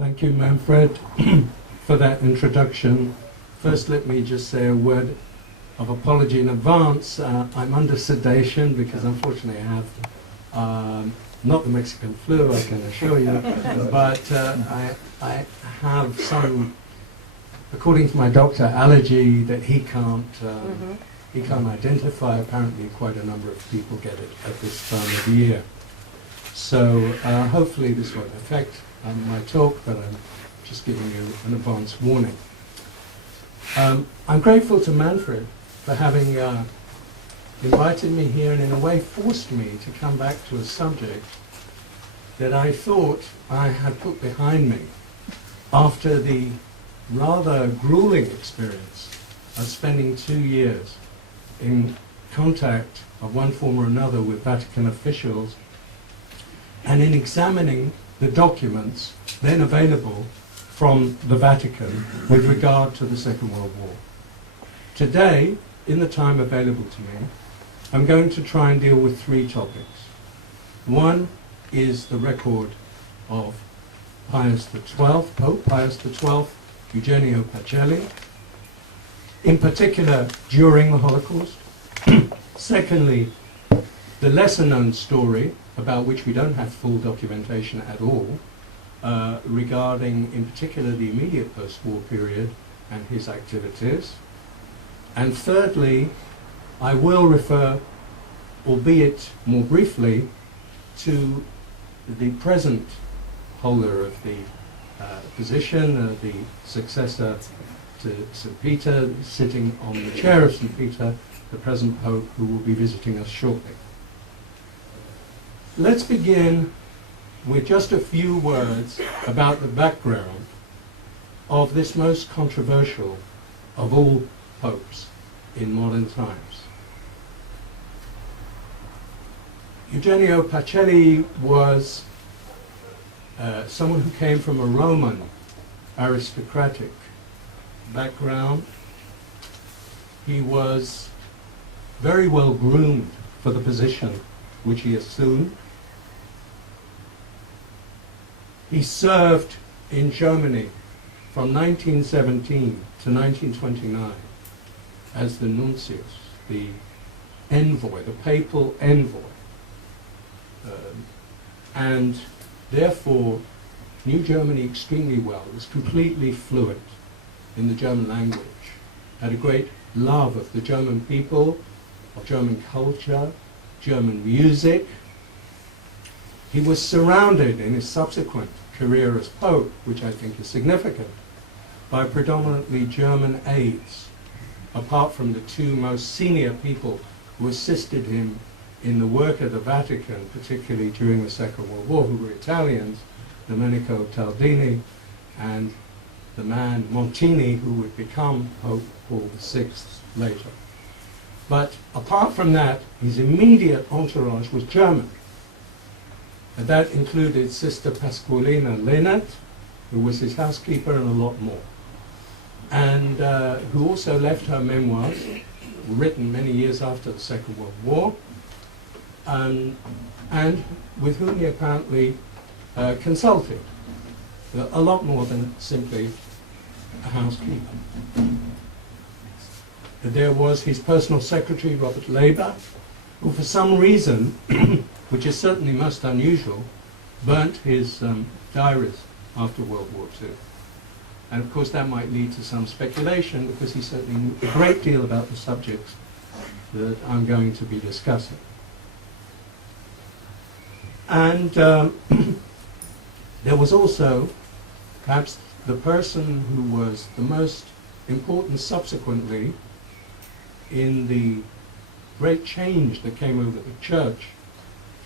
Thank you, Manfred, for that introduction. First, let me just say a word of apology in advance. I'm under sedation because unfortunately I have not the Mexican flu, I can assure you, but I have some, according to my doctor, allergy that he can't identify. Apparently quite a number of people get it at this time of the year. So hopefully this won't affect my talk, but I'm just giving you an advance warning. I'm grateful to Manfred for having invited me here and in a way forced me to come back to a subject that I thought I had put behind me after the rather grueling experience of spending 2 years in contact of one form or another with Vatican officials and in examining the documents then available from the Vatican with regard to the Second World War. Today, in the time available to me, I'm going to try and deal with 3 topics. One is the record of Pius XII, Pope Pius XII, Eugenio Pacelli, in particular during the Holocaust. Secondly, the lesser-known story, about which we don't have full documentation at all, regarding in particular the immediate post-war period and his activities. And thirdly, I will refer, albeit more briefly, to the present holder of the position, the successor to St. Peter, sitting on the chair of St. Peter, the present Pope, who will be visiting us shortly. Let's begin with just a few words about the background of this most controversial of all popes in modern times. Eugenio Pacelli was someone who came from a Roman aristocratic background. He was very well groomed for the position which he assumed. He served in Germany from 1917 to 1929 as the nuntius, the envoy, the papal envoy, and therefore knew Germany extremely well, was completely fluent in the German language, had a great love of the German people, of German culture, German music. He was surrounded in his subsequent career as Pope, which I think is significant, by predominantly German aides, apart from the 2 most senior people who assisted him in the work of the Vatican, particularly during the Second World War, who were Italians, Domenico Taldini and the man Montini, who would become Pope Paul VI later. But apart from that, his immediate entourage was German. And that included Sister Pasqualina Lenat, who was his housekeeper, and a lot more. And who also left her memoirs, written many years after the Second World War, and with whom he apparently consulted, a lot more than simply a housekeeper. There was his personal secretary, Robert Leber, who for some reason, which is certainly most unusual, burnt his diaries after World War II. And of course that might lead to some speculation, because he certainly knew a great deal about the subjects that I'm going to be discussing. And there was also perhaps the person who was the most important subsequently in the great change that came over the Church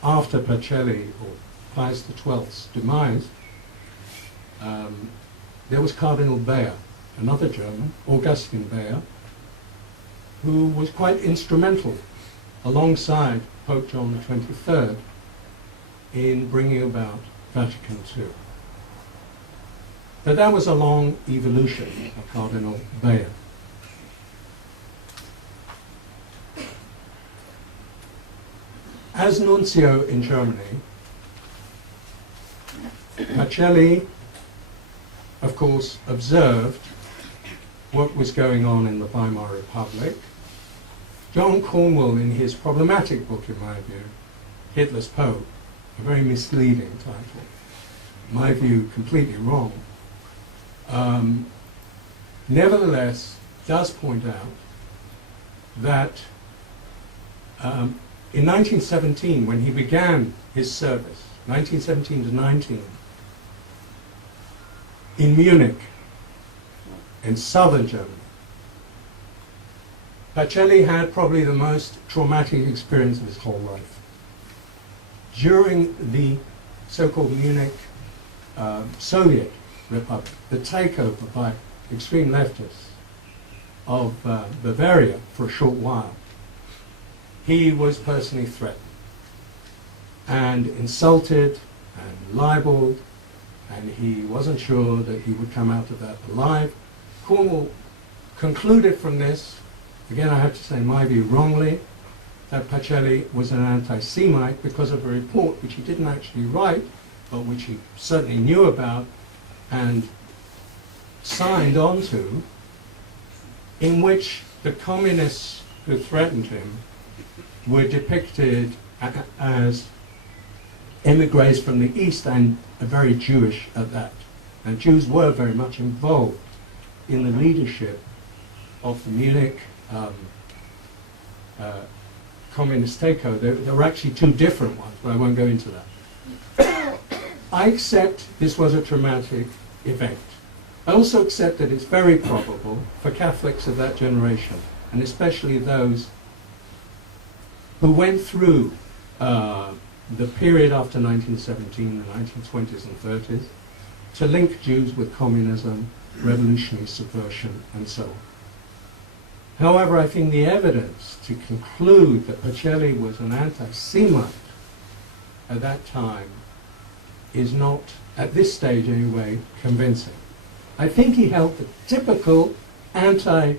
after Pacelli, or Pius XII's demise. There was Cardinal Bayer, another German, Augustin Bayer, who was quite instrumental alongside Pope John XXIII in bringing about Vatican II. But that was a long evolution of Cardinal Bayer. As nuncio in Germany, Pacelli of course, observed what was going on in the Weimar Republic. John Cornwell, in his problematic book, in my view, Hitler's Pope, a very misleading title, in my view, completely wrong, nevertheless does point out that in 1917, when he began his service, 1917 to 19, in Munich, in southern Germany, Pacelli had probably the most traumatic experience of his whole life. During the so-called Munich Soviet Republic, the takeover by extreme leftists of Bavaria for a short while, he was personally threatened and insulted and libeled, and he wasn't sure that he would come out of that alive. Cornwell concluded from this, again I have to say in my view wrongly, that Pacelli was an anti-Semite because of a report which he didn't actually write, but which he certainly knew about and signed on to, in which the communists who threatened him were depicted as emigres from the East and very Jewish at that. And Jews were very much involved in the leadership of the Munich communist takeover. There were actually two different ones, but I won't go into that. I accept this was a traumatic event. I also accept that it's very probable for Catholics of that generation, and especially those who went through the period after 1917, the 1920s and 30s, to link Jews with communism, revolutionary subversion, and so on. However, I think the evidence to conclude that Pacelli was an anti-Semite at that time is not, at this stage anyway, convincing. I think he held the typical anti-Jewish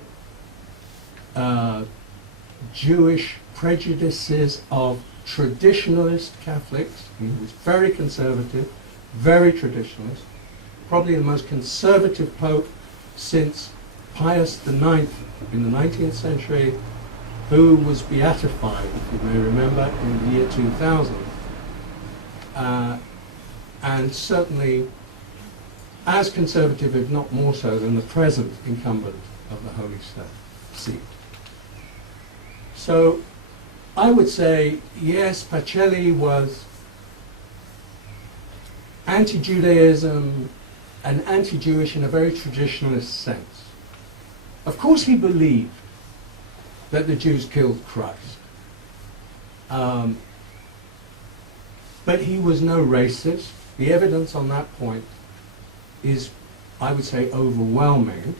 prejudices of traditionalist Catholics. He was very conservative, very traditionalist, probably the most conservative pope since Pius IX in the 19th century, who was beatified, if you may remember, in the year 2000, and certainly as conservative, if not more so, than the present incumbent of the Holy See. So I would say, yes, Pacelli was anti-Judaism and anti-Jewish in a very traditionalist sense. Of course he believed that the Jews killed Christ. But he was no racist. The evidence on that point is, I would say, overwhelming.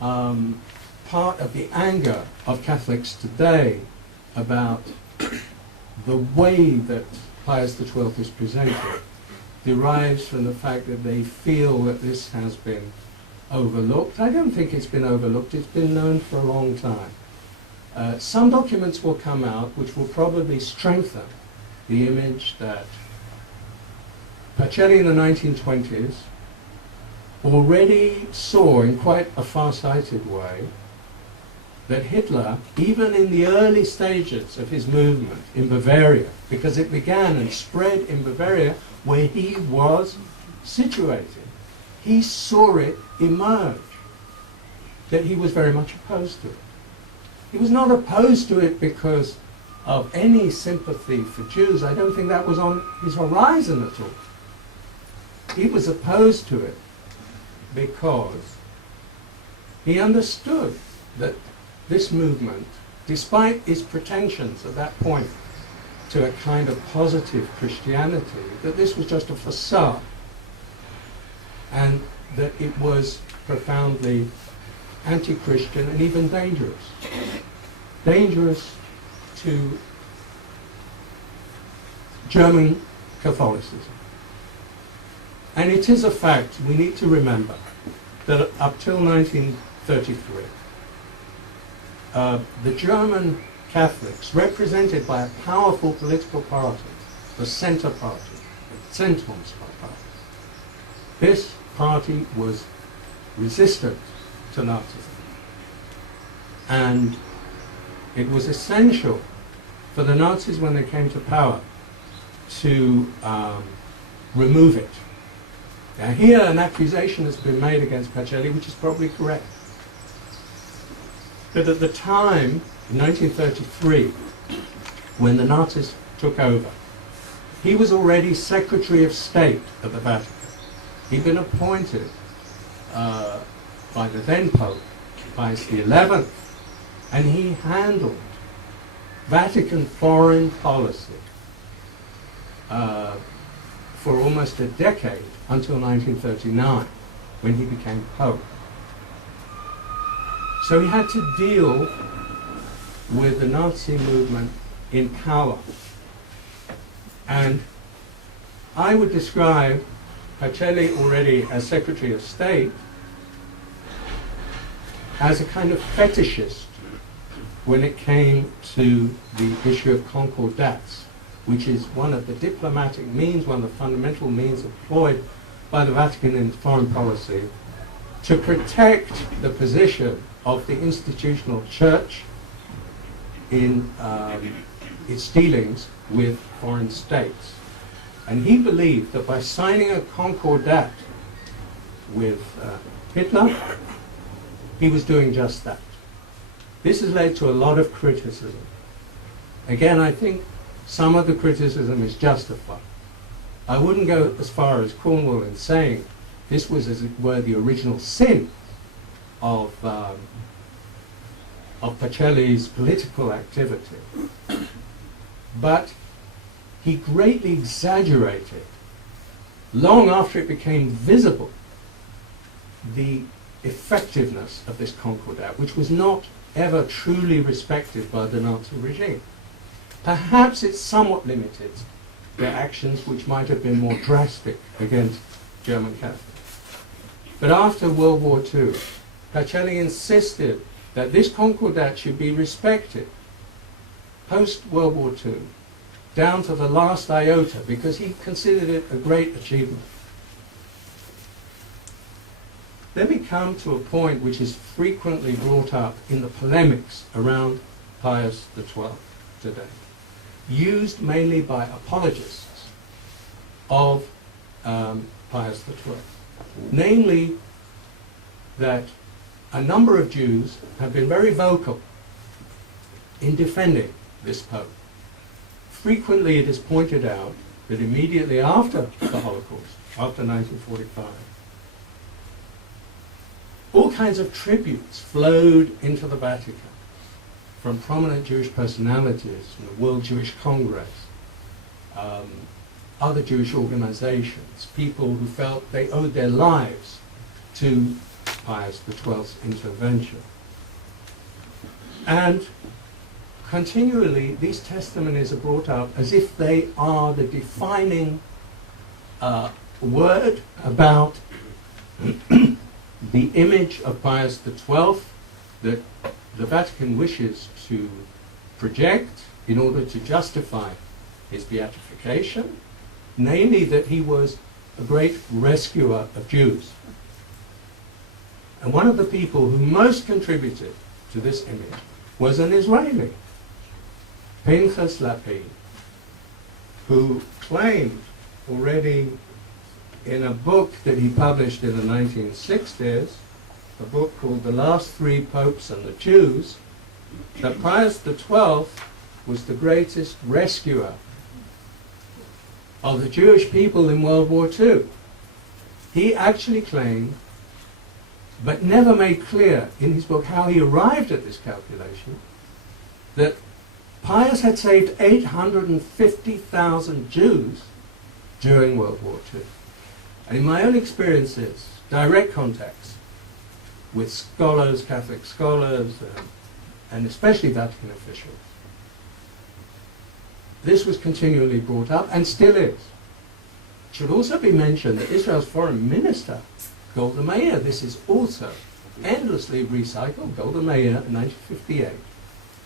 Part of the anger of Catholics today about the way that Pius XII is presented derives from the fact that they feel that this has been overlooked. I don't think it's been overlooked. It's been known for a long time. Some documents will come out which will probably strengthen the image that Pacelli in the 1920s already saw in quite a far-sighted way that Hitler, even in the early stages of his movement in Bavaria, because it began and spread in Bavaria where he was situated, he saw it emerge, that he was very much opposed to it. He was not opposed to it because of any sympathy for Jews. I don't think that was on his horizon at all. He was opposed to it because he understood that this movement, despite its pretensions at that point to a kind of positive Christianity, that this was just a facade, and that it was profoundly anti-Christian and even dangerous. Dangerous to German Catholicism. And it is a fact, we need to remember, that up till 1933, the German Catholics, represented by a powerful political party, the Centre Party, the Zentrumspartei, this party was resistant to Nazism. And it was essential for the Nazis, when they came to power, to remove it. Now here an accusation has been made against Pacelli, which is probably correct. But at the time, in 1933, when the Nazis took over, he was already Secretary of State of the Vatican. He'd been appointed by the then Pope, Pius XI, and he handled Vatican foreign policy for almost a decade, until 1939, when he became Pope. So he had to deal with the Nazi movement in power. And I would describe Pacelli, already as Secretary of State, as a kind of fetishist when it came to the issue of concordats, which is one of the diplomatic means, one of the fundamental means employed by the Vatican in foreign policy to protect the position of the institutional church in its dealings with foreign states. And he believed that by signing a concordat with Hitler, he was doing just that. This has led to a lot of criticism. Again, I think some of the criticism is justified. I wouldn't go as far as Cornwall in saying this was, as it were, the original sin of Pacelli's political activity. But he greatly exaggerated, long after it became visible, the effectiveness of this concordat, which was not ever truly respected by the Nazi regime. Perhaps it somewhat limited their actions, which might have been more drastic against German Catholics. But after World War II, Pacelli insisted that this concordat should be respected post-World War II, down to the last iota, because he considered it a great achievement. Let me come to a point which is frequently brought up in the polemics around Pius XII today, used mainly by apologists of Pius XII. Namely, that a number of Jews have been very vocal in defending this Pope. Frequently it is pointed out that immediately after the Holocaust, after 1945, all kinds of tributes flowed into the Vatican from prominent Jewish personalities, from the World Jewish Congress, other Jewish organizations, people who felt they owed their lives to Pius XII's intervention. And continually, these testimonies are brought up as if they are the defining word about the image of Pius XII that the Vatican wishes to project in order to justify his beatification, namely that he was a great rescuer of Jews. And one of the people who most contributed to this image was an Israeli, Pinchas Lapid, who claimed already in a book that he published in the 1960s, a book called The Last Three Popes and the Jews, that Pius XII was the greatest rescuer of the Jewish people in World War II. He actually claimed, but never made clear in his book how he arrived at this calculation, that Pius had saved 850,000 Jews during World War II. And in my own experiences, direct contacts with scholars, Catholic scholars, and especially Vatican officials, this was continually brought up and still is. It should also be mentioned that Israel's foreign minister, Golda Meir, this is also endlessly recycled. Golda Meir in 1958,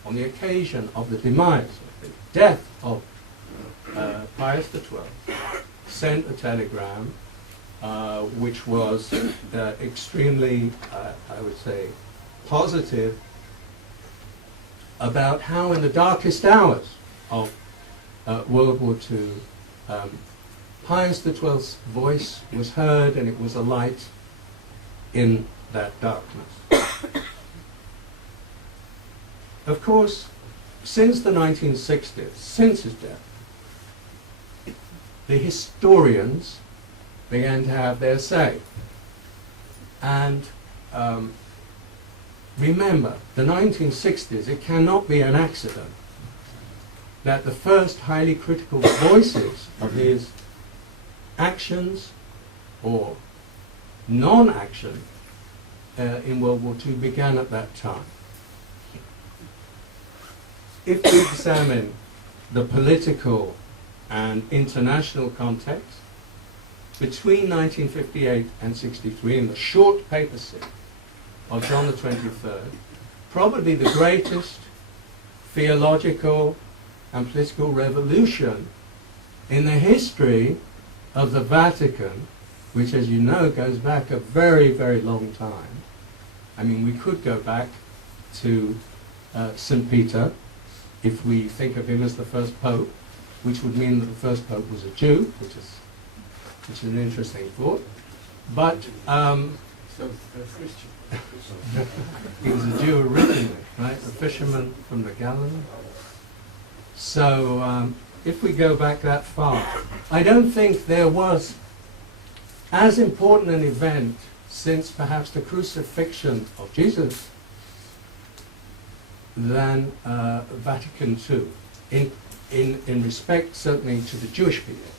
on the occasion of the demise, of the death of Pius XII, sent a telegram which was extremely, I would say, positive about how in the darkest hours of World War II, Pius XII's voice was heard, and it was a light in that darkness. Of course, since the 1960s, since his death, the historians began to have their say. And remember, the 1960s, it cannot be an accident that the first highly critical voices of his actions or non-action in World War II began at that time. If we examine the political and international context, between 1958 and 63, in the short papacy of John the 23rd, probably the greatest theological and political revolution in the history of the Vatican, which, as you know, goes back a very, very long time. I mean, we could go back to St. Peter, if we think of him as the first pope, which would mean that the first pope was a Jew, which is an interesting thought. But So Christian. he was a Jew originally, right? A fisherman from the Galilee. So if we go back that far, I don't think there was as important an event since perhaps the crucifixion of Jesus than Vatican II, in respect certainly to the Jewish people.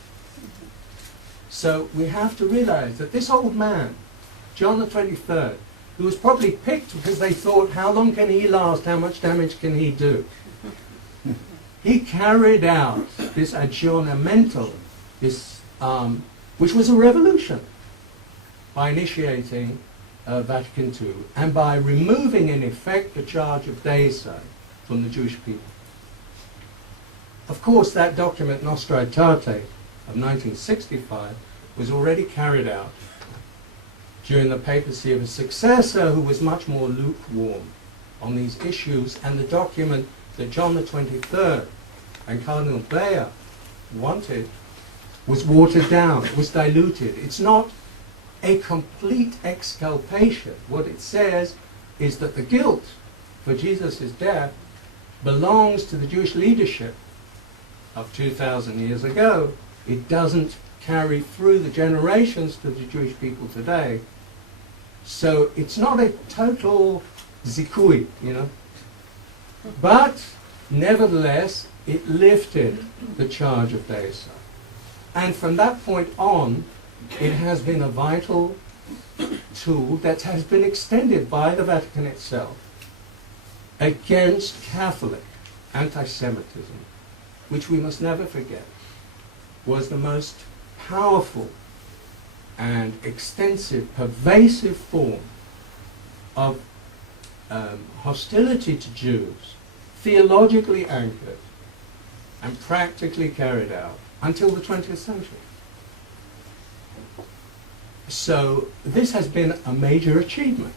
So we have to realize that this old man, John the 23rd, who was probably picked because they thought, how long can he last, how much damage can he do? He carried out this aggiornamento, this, which was a revolution, by initiating Vatican II and by removing, in effect, the charge of deicide from the Jewish people. Of course, that document, Nostra Aetate, of 1965, was already carried out during the papacy of a successor who was much more lukewarm on these issues, and the document that John the 23rd and Cardinal Bea wanted was watered down, it was diluted. It's not a complete exculpation. What it says is that the guilt for Jesus' death belongs to the Jewish leadership of 2,000 years ago. It doesn't carry through the generations to the Jewish people today. So it's not a total zikui, you know. But nevertheless, it lifted the charge of deicide. And from that point on, it has been a vital tool that has been extended by the Vatican itself against Catholic anti-Semitism, which we must never forget was the most powerful and extensive, pervasive form of hostility to Jews, theologically anchored and practically carried out until the 20th century. So this has been a major achievement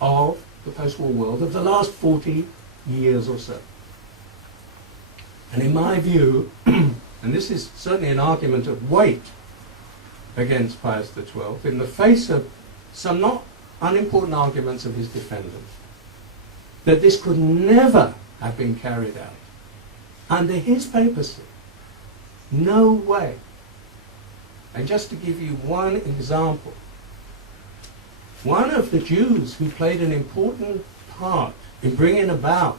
of the post-war world of the last 40 years or so. And in my view, and this is certainly an argument of weight against Pius XII, in the face of some not unimportant arguments of his defenders, that this could never have been carried out under his papacy. No way. And just to give you one example, one of the Jews who played an important part in bringing about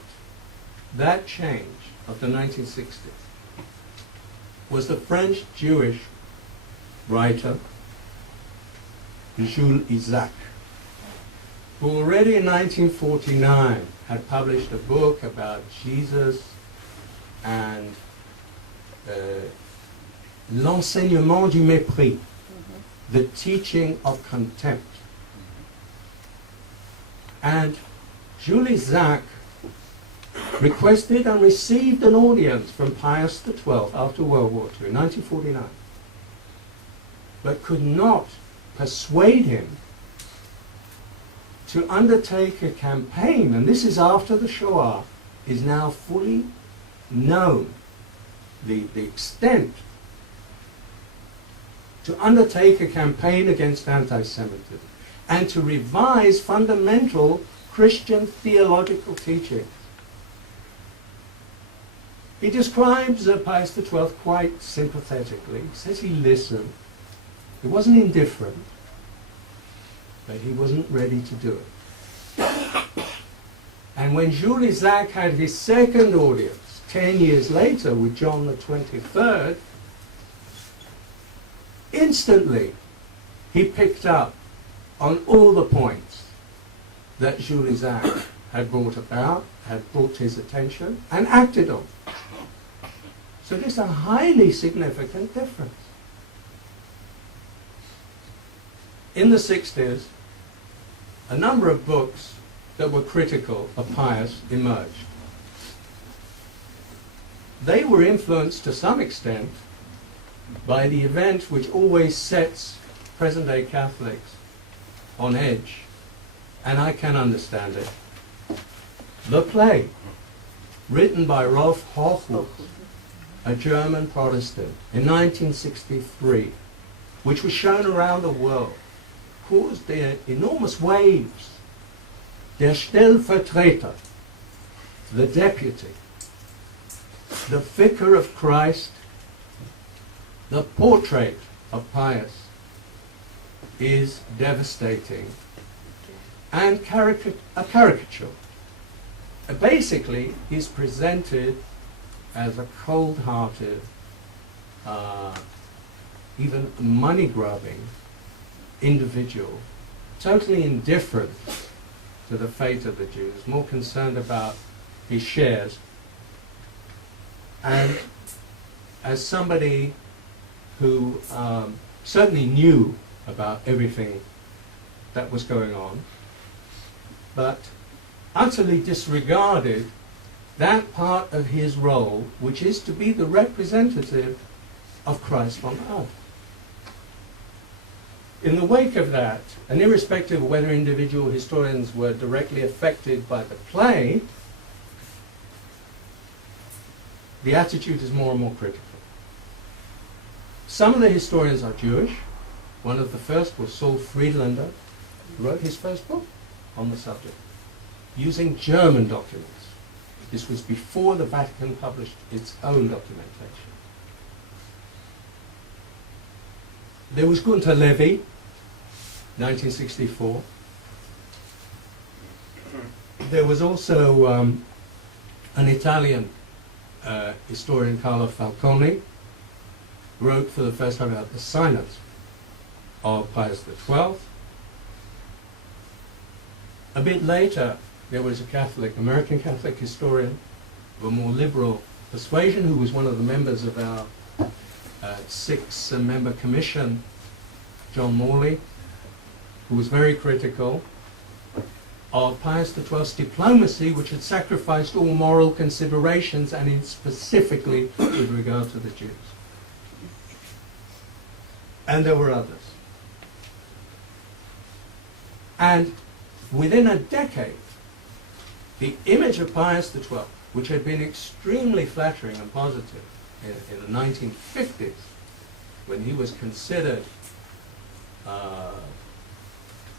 that change of the 1960s was the French Jewish writer Jules Isaac, who already in 1949 had published a book about Jesus and l'enseignement du mépris, the teaching of contempt. And Jules Isaac requested and received an audience from Pius XII after World War II in 1949. but could not persuade him to undertake a campaign, and this is after the Shoah is now fully known, the extent, to undertake a campaign against anti-Semitism and to revise fundamental Christian theological teachings. He describes Pius XII quite sympathetically. He says he listened. He wasn't indifferent, but he wasn't ready to do it. And when Jules Isaac had his second audience 10 years later with John the 23rd, instantly he picked up on all the points that Jules Isaac had brought about, had brought to his attention, and acted on. So there's a highly significant difference. In the 60s, a number of books that were critical of Pius emerged. They were influenced to some extent by the event which always sets present-day Catholics on edge, and I can understand it. The play, written by Rolf Hochhuth, a German Protestant, in 1963, which was shown around the world, caused enormous waves. Der Stellvertreter, the deputy, the vicar of Christ, the portrait of Pius is devastating and a caricature. Basically, he's presented as a cold-hearted, even money-grubbing individual, totally indifferent to the fate of the Jews, more concerned about his shares. And as somebody who certainly knew about everything that was going on, but utterly disregarded that part of his role which is to be the representative of Christ on earth. In the wake of that, and irrespective of whether individual historians were directly affected by the play, the attitude is more and more critical. Some of the historians are Jewish. One of the first was Saul Friedlander, who wrote his first book on the subject, using German documents. This was before the Vatican published its own documentation. There was Gunther Levy, 1964. There was also an Italian historian, Carlo Falconi, wrote for the first time about the synod of Pius XII. A bit later, there was a Catholic, American Catholic historian of a more liberal persuasion, who was one of the members of our 6-member commission, John Morley, who was very critical of Pius XII's diplomacy, which had sacrificed all moral considerations, and in specifically with regard to the Jews. And there were others. And within a decade, the image of Pius XII, which had been extremely flattering and positive in the 1950s, when he was considered,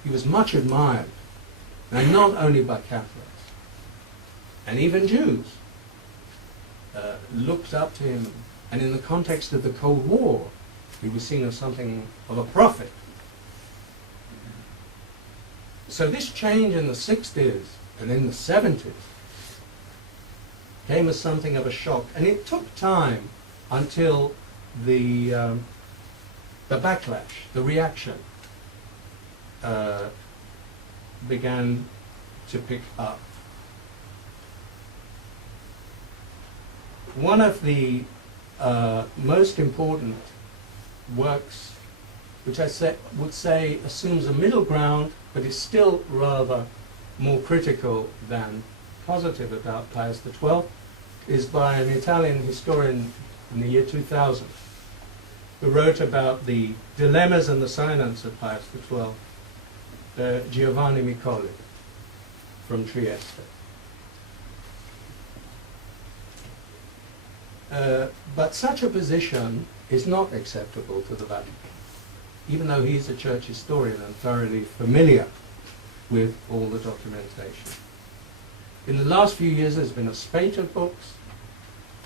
he was much admired, and not only by Catholics, and even Jews looked up to him, and in the context of the Cold War, he was seen as something of a prophet. So this change in the 60s and in the 70s came as something of a shock, and it took time until the backlash, the reaction, began to pick up. One of the most important works, which I would say assumes a middle ground, but is still rather more critical than positive about Pius XII, is by an Italian historian in the year 2000, who wrote about the dilemmas and the silence of Pius XII, Giovanni Micoli from Trieste. But such a position is not acceptable to the Vatican, even though he's a church historian and thoroughly familiar with all the documentation. In the last few years, there's been a spate of books.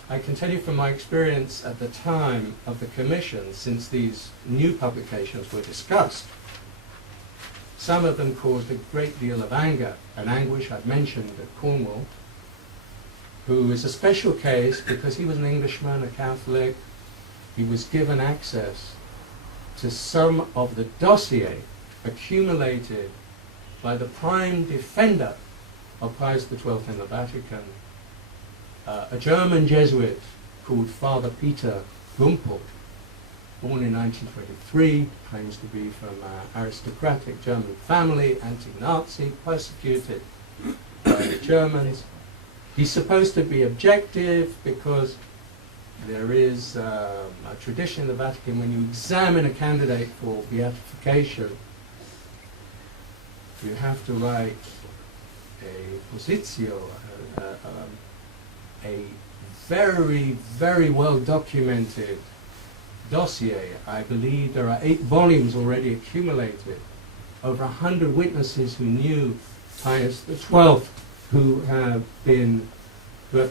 I can tell you from my experience at the time of the commission, since these new publications were discussed, some of them caused a great deal of anger and anguish. I've mentioned Cornwall, who is a special case because he was an Englishman, a Catholic. He was given access to some of the dossier accumulated by the prime defender of Pius XII in the Vatican, a German Jesuit called Father Peter Gumpel, born in 1923, claims to be from an aristocratic German family, anti-Nazi, persecuted by the Germans. He's supposed to be objective because there is a tradition in the Vatican when you examine a candidate for beatification, you have to write a positio, a very, very well documented dossier. I believe there are 8 volumes already accumulated, over 100 witnesses who knew Pius XII who have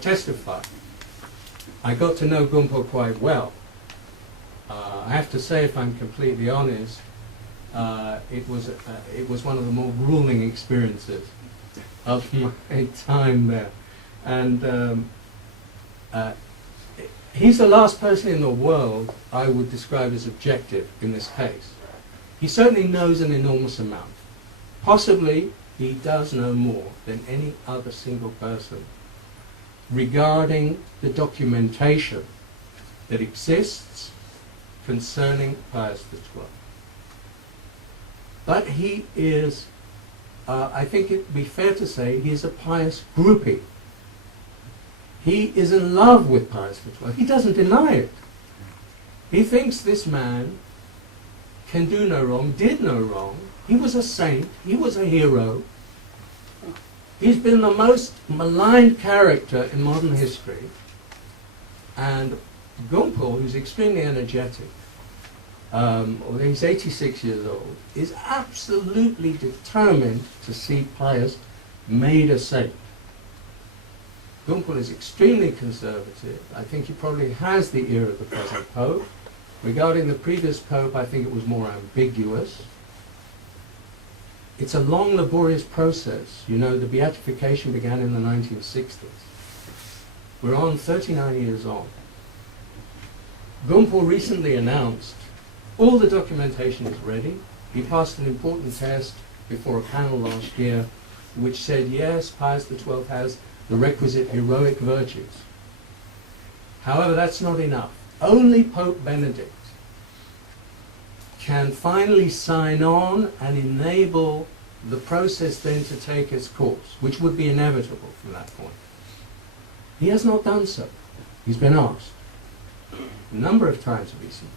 testified. I got to know Gumpel quite well. I have to say, if I'm completely honest, it was one of the more grueling experiences of my time there. And he's the last person in the world I would describe as objective in this case. He certainly knows an enormous amount. Possibly he does know more than any other single person regarding the documentation that exists concerning Pius XII. But he is, I think it'd be fair to say, he is a pious groupie. He is in love with Pius XII. He doesn't deny it. He thinks this man can do no wrong, did no wrong. He was a saint. He was a hero. He's been the most maligned character in modern history. And Gumpel, who's extremely energetic, although he's 86 years old, is absolutely determined to see Pius made a saint. Gumpel is extremely conservative. I think he probably has the ear of the present Pope. Regarding the previous Pope, I think it was more ambiguous. It's a long, laborious process. You know, the beatification began in the 1960s. We're on 39 years on. Gumpel recently announced all the documentation is ready. He passed an important test before a panel last year which said, yes, Pius XII has the requisite heroic virtues. However, that's not enough. Only Pope Benedict can finally sign on and enable the process then to take its course, which would be inevitable from that point. He has not done so. He's been asked a number of times recently.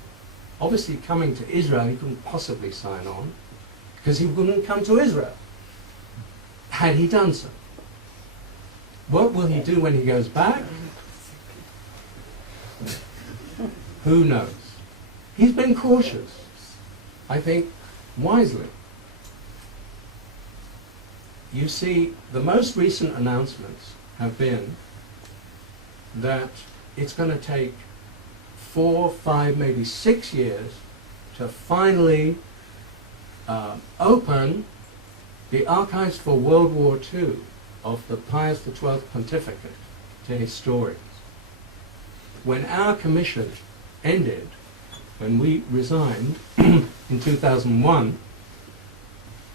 Obviously, coming to Israel, he couldn't possibly sign on because he wouldn't come to Israel had he done so. What will he do when he goes back? Who knows? He's been cautious, I think wisely. You see, the most recent announcements have been that it's going to take 4, 5, maybe 6 years to finally open the archives for World War II of the Pius XII pontificate to historians. When our commission ended, when we resigned in 2001,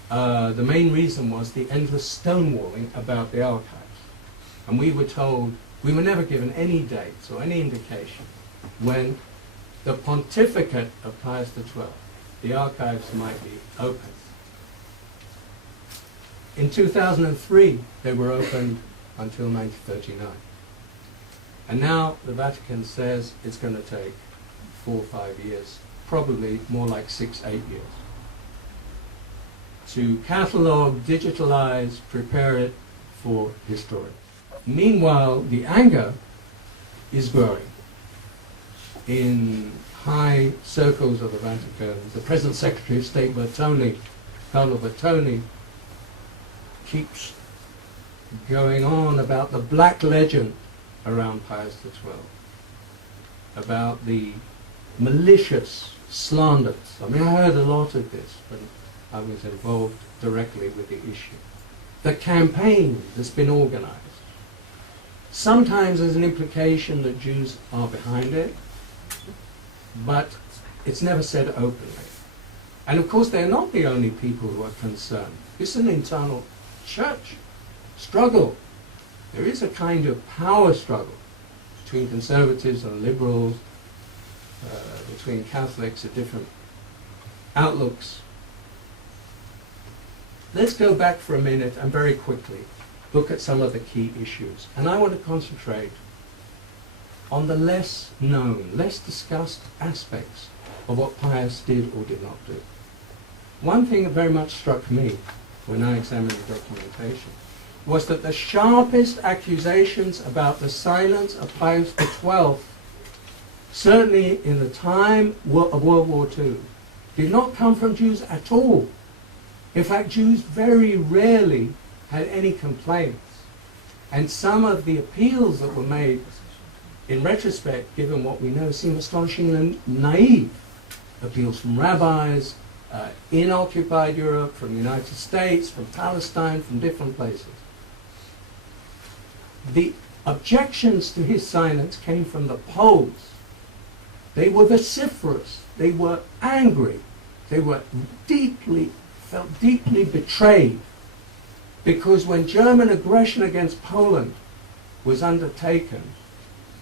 the main reason was the endless stonewalling about the archives. And we were told, we were never given any dates or any indication when the pontificate of Pius XII, the archives might be open. In 2003, they were opened until 1939. And now the Vatican says it's going to take 4 or 5 years, probably more like 6, 8 years, to catalog, digitalize, prepare it for history. Meanwhile, the anger is growing in high circles of the Vatican. The present Secretary of State, Carlo Bertone, keeps going on about the black legend around Pius XII, about the malicious slanders. I mean, I heard a lot of this when I was involved directly with the issue. The campaign that's been organized. Sometimes there's an implication that Jews are behind it, but it's never said openly. And of course, they're not the only people who are concerned. It's an internal church struggle. There is a kind of power struggle between conservatives and liberals, between Catholics of different outlooks. Let's go back for a minute and very quickly look at some of the key issues. And I want to concentrate on the less known, less discussed aspects of what Pius did or did not do. One thing that very much struck me when I examined the documentation was that the sharpest accusations about the silence of Pius XII, certainly in the time of World War II, did not come from Jews at all. In fact, Jews very rarely had any complaints. And some of the appeals that were made, in retrospect, given what we know, seem astonishingly naive. Appeals from rabbis in occupied Europe, from the United States, from Palestine, from different places. The objections to his silence came from the Poles. They were vociferous. They were angry. They were felt deeply betrayed, because when German aggression against Poland was undertaken,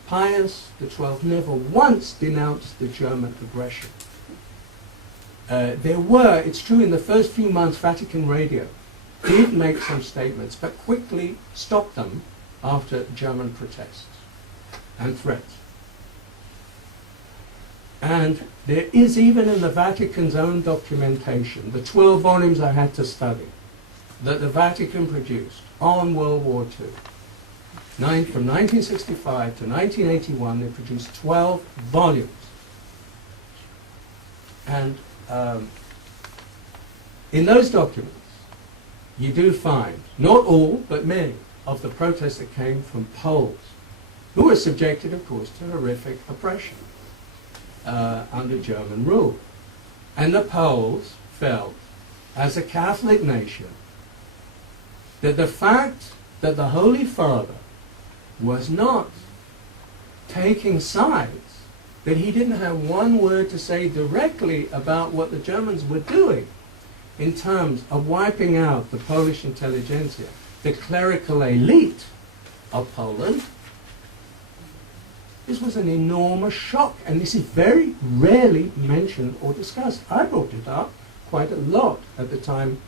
Pius XII never once denounced the German aggression. There were, it's true, in the first few months, Vatican Radio did make some statements, but quickly stopped them after German protests and threats. And there is, even in the Vatican's own documentation, the 12 volumes I had to study, that the Vatican produced on World War II. From 1965 to 1981, they produced 12 volumes. And in those documents, you do find, not all, but many, of the protests that came from Poles, who were subjected, of course, to horrific oppression under German rule. And the Poles felt, as a Catholic nation, that the fact that the Holy Father was not taking sides, that he didn't have one word to say directly about what the Germans were doing in terms of wiping out the Polish intelligentsia, the clerical elite of Poland. This was an enormous shock, and this is very rarely mentioned or discussed. I brought it up quite a lot at the time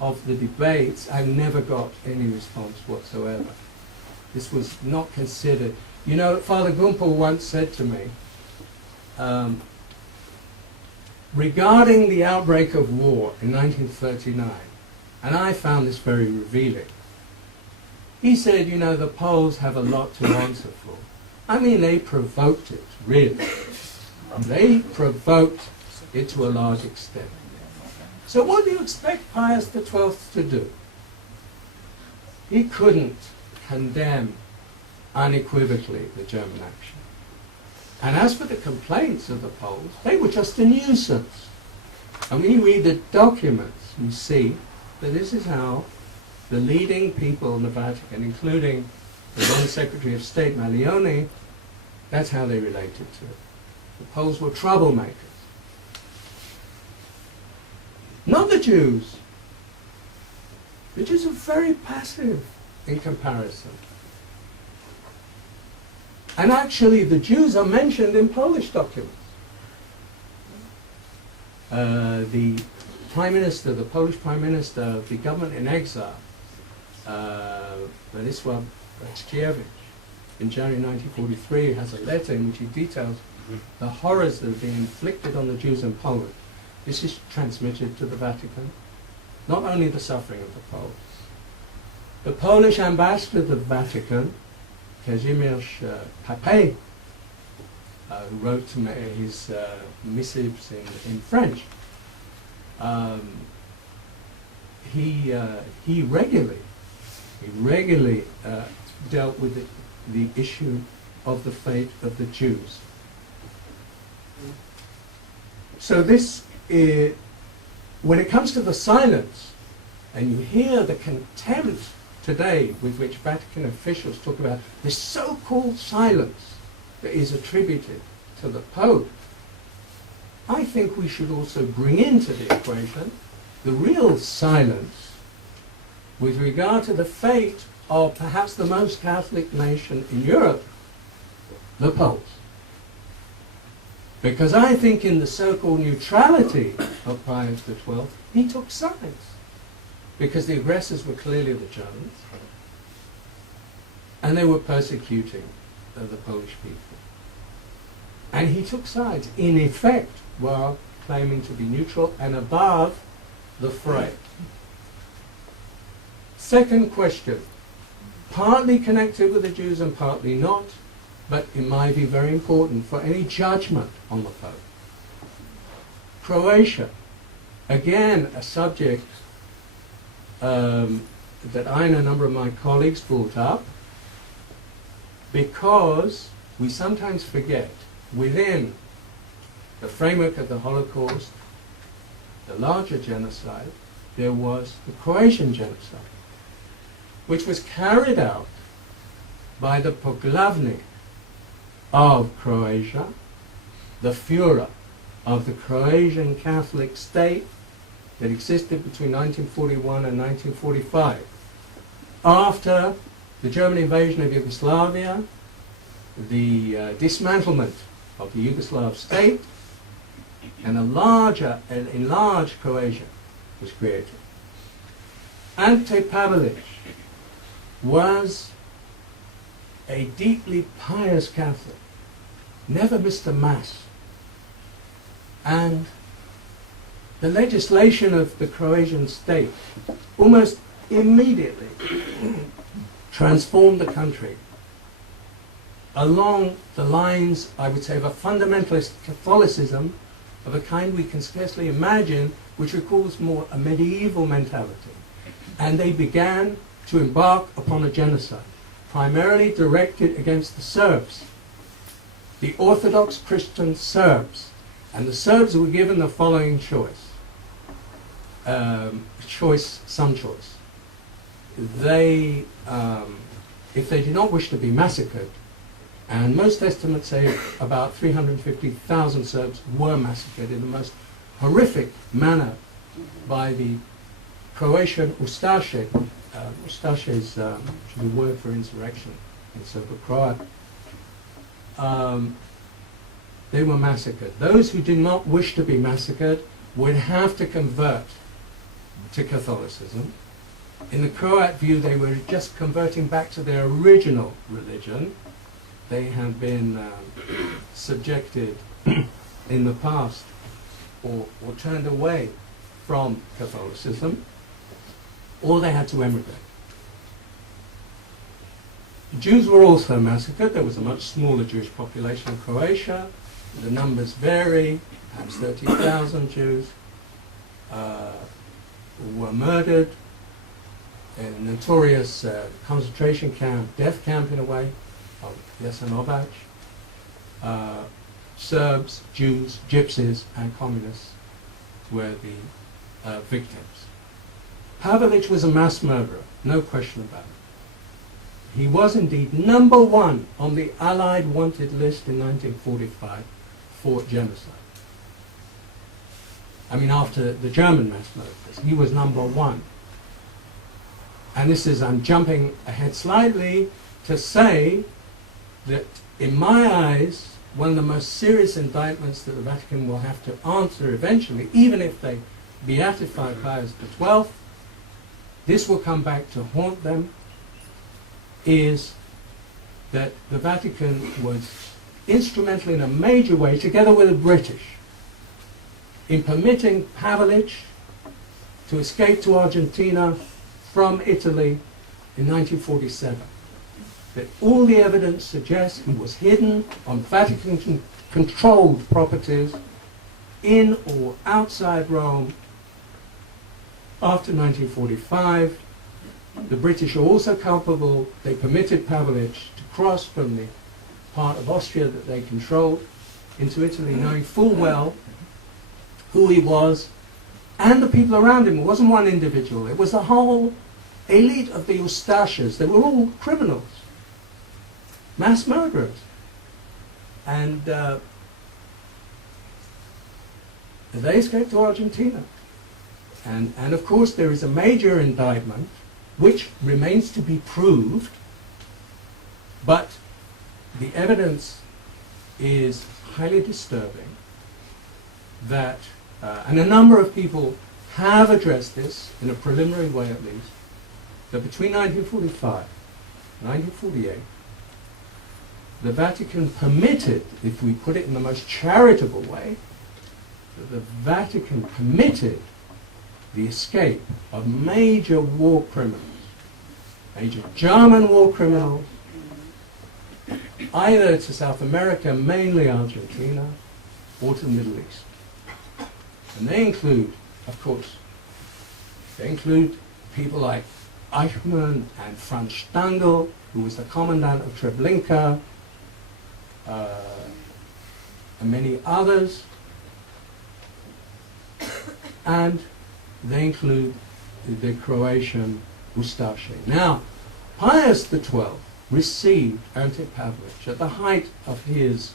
of the debates. I never got any response whatsoever. This was not considered. You know, Father Gumpel once said to me, regarding the outbreak of war in 1939, and I found this very revealing. He said, you know, the Poles have a lot to answer for. I mean, they provoked it, really. They provoked it to a large extent. So what do you expect Pius XII to do? He couldn't condemn unequivocally the German action. And as for the complaints of the Poles, they were just a nuisance. And when you read the documents, you see that this is how the leading people in the Vatican, including the then Secretary of State, Malione, that's how they related to it. The Poles were troublemakers. Not the Jews. The Jews are very passive in comparison. And actually, the Jews are mentioned in Polish documents. The Prime Minister, the Polish Prime Minister of the government in exile, Władysław Brzeskiewicz, in January 1943, has a letter in which he details the horrors that have been inflicted on the Jews in Poland, this is transmitted to the Vatican. Not only the suffering of the Poles. The Polish ambassador to the Vatican, Kazimierz Papé, who wrote to me his missives in French, he regularly dealt with the issue of the fate of the Jews. So this is, when it comes to the silence, and you hear the contempt today with which Vatican officials talk about this so-called silence that is attributed to the Pope, I think we should also bring into the equation the real silence with regard to the fate of perhaps the most Catholic nation in Europe, the Poles. Because I think in the so-called neutrality of Pius XII, he took sides. Because the aggressors were clearly the Germans, and they were persecuting the Polish people. And he took sides, in effect, while claiming to be neutral and above the fray. Second question, partly connected with the Jews and partly not, but in my view very important for any judgment on the Pope. Croatia, again a subject that I and a number of my colleagues brought up, because we sometimes forget within the framework of the Holocaust, the larger genocide, there was the Croatian genocide, which was carried out by the Poglavnik of Croatia, the Führer of the Croatian Catholic state that existed between 1941 and 1945. After the German invasion of Yugoslavia, the dismantlement of the Yugoslav state, and an enlarged Croatia was created. Ante Pavelic was a deeply pious Catholic, never missed a Mass. And the legislation of the Croatian state almost immediately transformed the country along the lines, I would say, of a fundamentalist Catholicism of a kind we can scarcely imagine, which recalls more a medieval mentality. And they began to embark upon a genocide, primarily directed against the Serbs, the Orthodox Christian Serbs. And the Serbs were given the following choice. Some choice. They, if they did not wish to be massacred, and most estimates say about 350,000 Serbs were massacred in the most horrific manner by the Croatian Ustaše. Ustaše is the word for insurrection in Serbo-Croat. They were massacred. Those who did not wish to be massacred would have to convert to Catholicism. In the Croat view, they were just converting back to their original religion. They had been subjected in the past or turned away from Catholicism, or they had to emigrate. The Jews were also massacred. There was a much smaller Jewish population in Croatia. The numbers vary, perhaps 30,000 Jews were murdered in a notorious concentration camp, death camp in a way, of Jasenovac. Serbs, Jews, Gypsies, and communists were the victims. Pavelic was a mass murderer, no question about it. He was indeed number one on the Allied wanted list in 1945 for genocide. I mean, after the German mass murders, he was number one. And this is, I'm jumping ahead slightly to say that in my eyes, one of the most serious indictments that the Vatican will have to answer eventually, even if they beatify Pius XII, this will come back to haunt them, is that the Vatican was instrumental in a major way, together with the British, in permitting Pavlich to escape to Argentina from Italy in 1947. That all the evidence suggests he was hidden on Vatican-controlled properties in or outside Rome after 1945. The British are also culpable. They permitted Pavlich to cross from the part of Austria that they controlled into Italy, knowing full well who he was and the people around him. It wasn't one individual. It was the whole elite of the Ustashas. They were all criminals, mass murderers. And they escaped to Argentina. And of course there is a major indictment which remains to be proved, but the evidence is highly disturbing that, and a number of people have addressed this in a preliminary way at least, that between 1945 and 1948, the Vatican permitted, if we put it in the most charitable way, that the Vatican permitted the escape of major war criminals, major German war criminals, either to South America, mainly Argentina, or to the Middle East. And they include, of course, people like Eichmann and Franz Stangl, who was the commandant of Treblinka, and many others. And they include the Croatian Ustaše. Now, Pius XII received Ante Pavlich at the height of his,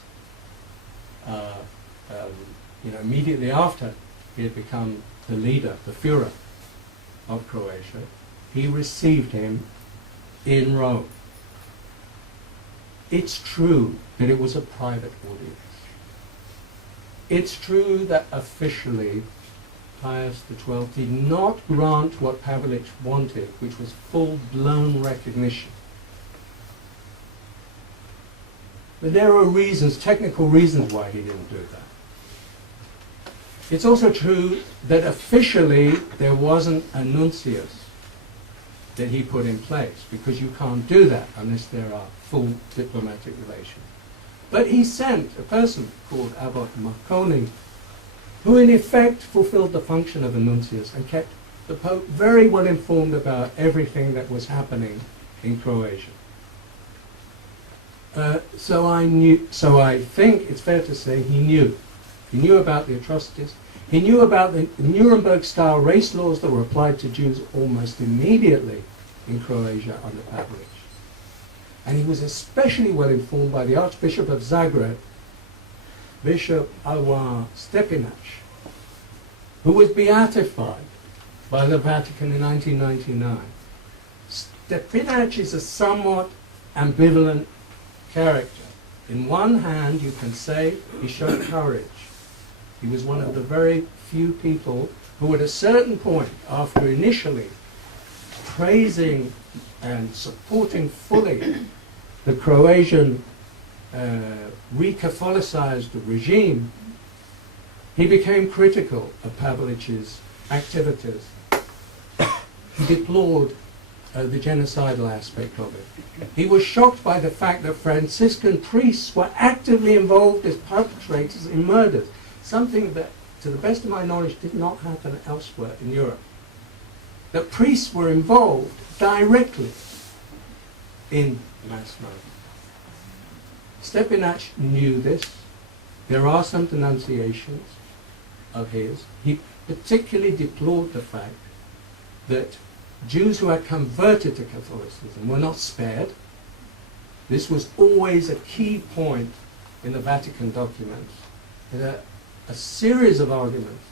immediately after he had become the leader, the Führer of Croatia. He received him in Rome. It's true that it was a private audience. It's true that officially Pius XII did not grant what Pavlich wanted, which was full-blown recognition. But there are reasons, technical reasons, why he didn't do that. It's also true that officially there wasn't a nuntius that he put in place, because you can't do that unless there are full diplomatic relations. But he sent a person called Abbot Marconi, who in effect fulfilled the function of a nuntius and kept the Pope very well informed about everything that was happening in Croatia. So I think it's fair to say he knew. He knew about the atrocities. He knew about the Nuremberg-style race laws that were applied to Jews almost immediately in Croatia under Pavlich. And he was especially well informed by the Archbishop of Zagreb, Bishop Alwan Stepinac, who was beatified by the Vatican in 1999. Stepinac is a somewhat ambivalent character. In one hand, you can say he showed courage. He was one of the very few people who at a certain point, after initially praising and supporting fully the Croatian re-Catholicized regime, he became critical of Pavlich's activities. He deplored the genocidal aspect of it. He was shocked by the fact that Franciscan priests were actively involved as perpetrators in murders, something that, to the best of my knowledge, did not happen elsewhere in Europe. That priests were involved directly in mass murder. Stepinac knew this. There are some denunciations of his. He particularly deplored the fact that Jews who had converted to Catholicism were not spared. This was always a key point in the Vatican documents. There are a series of arguments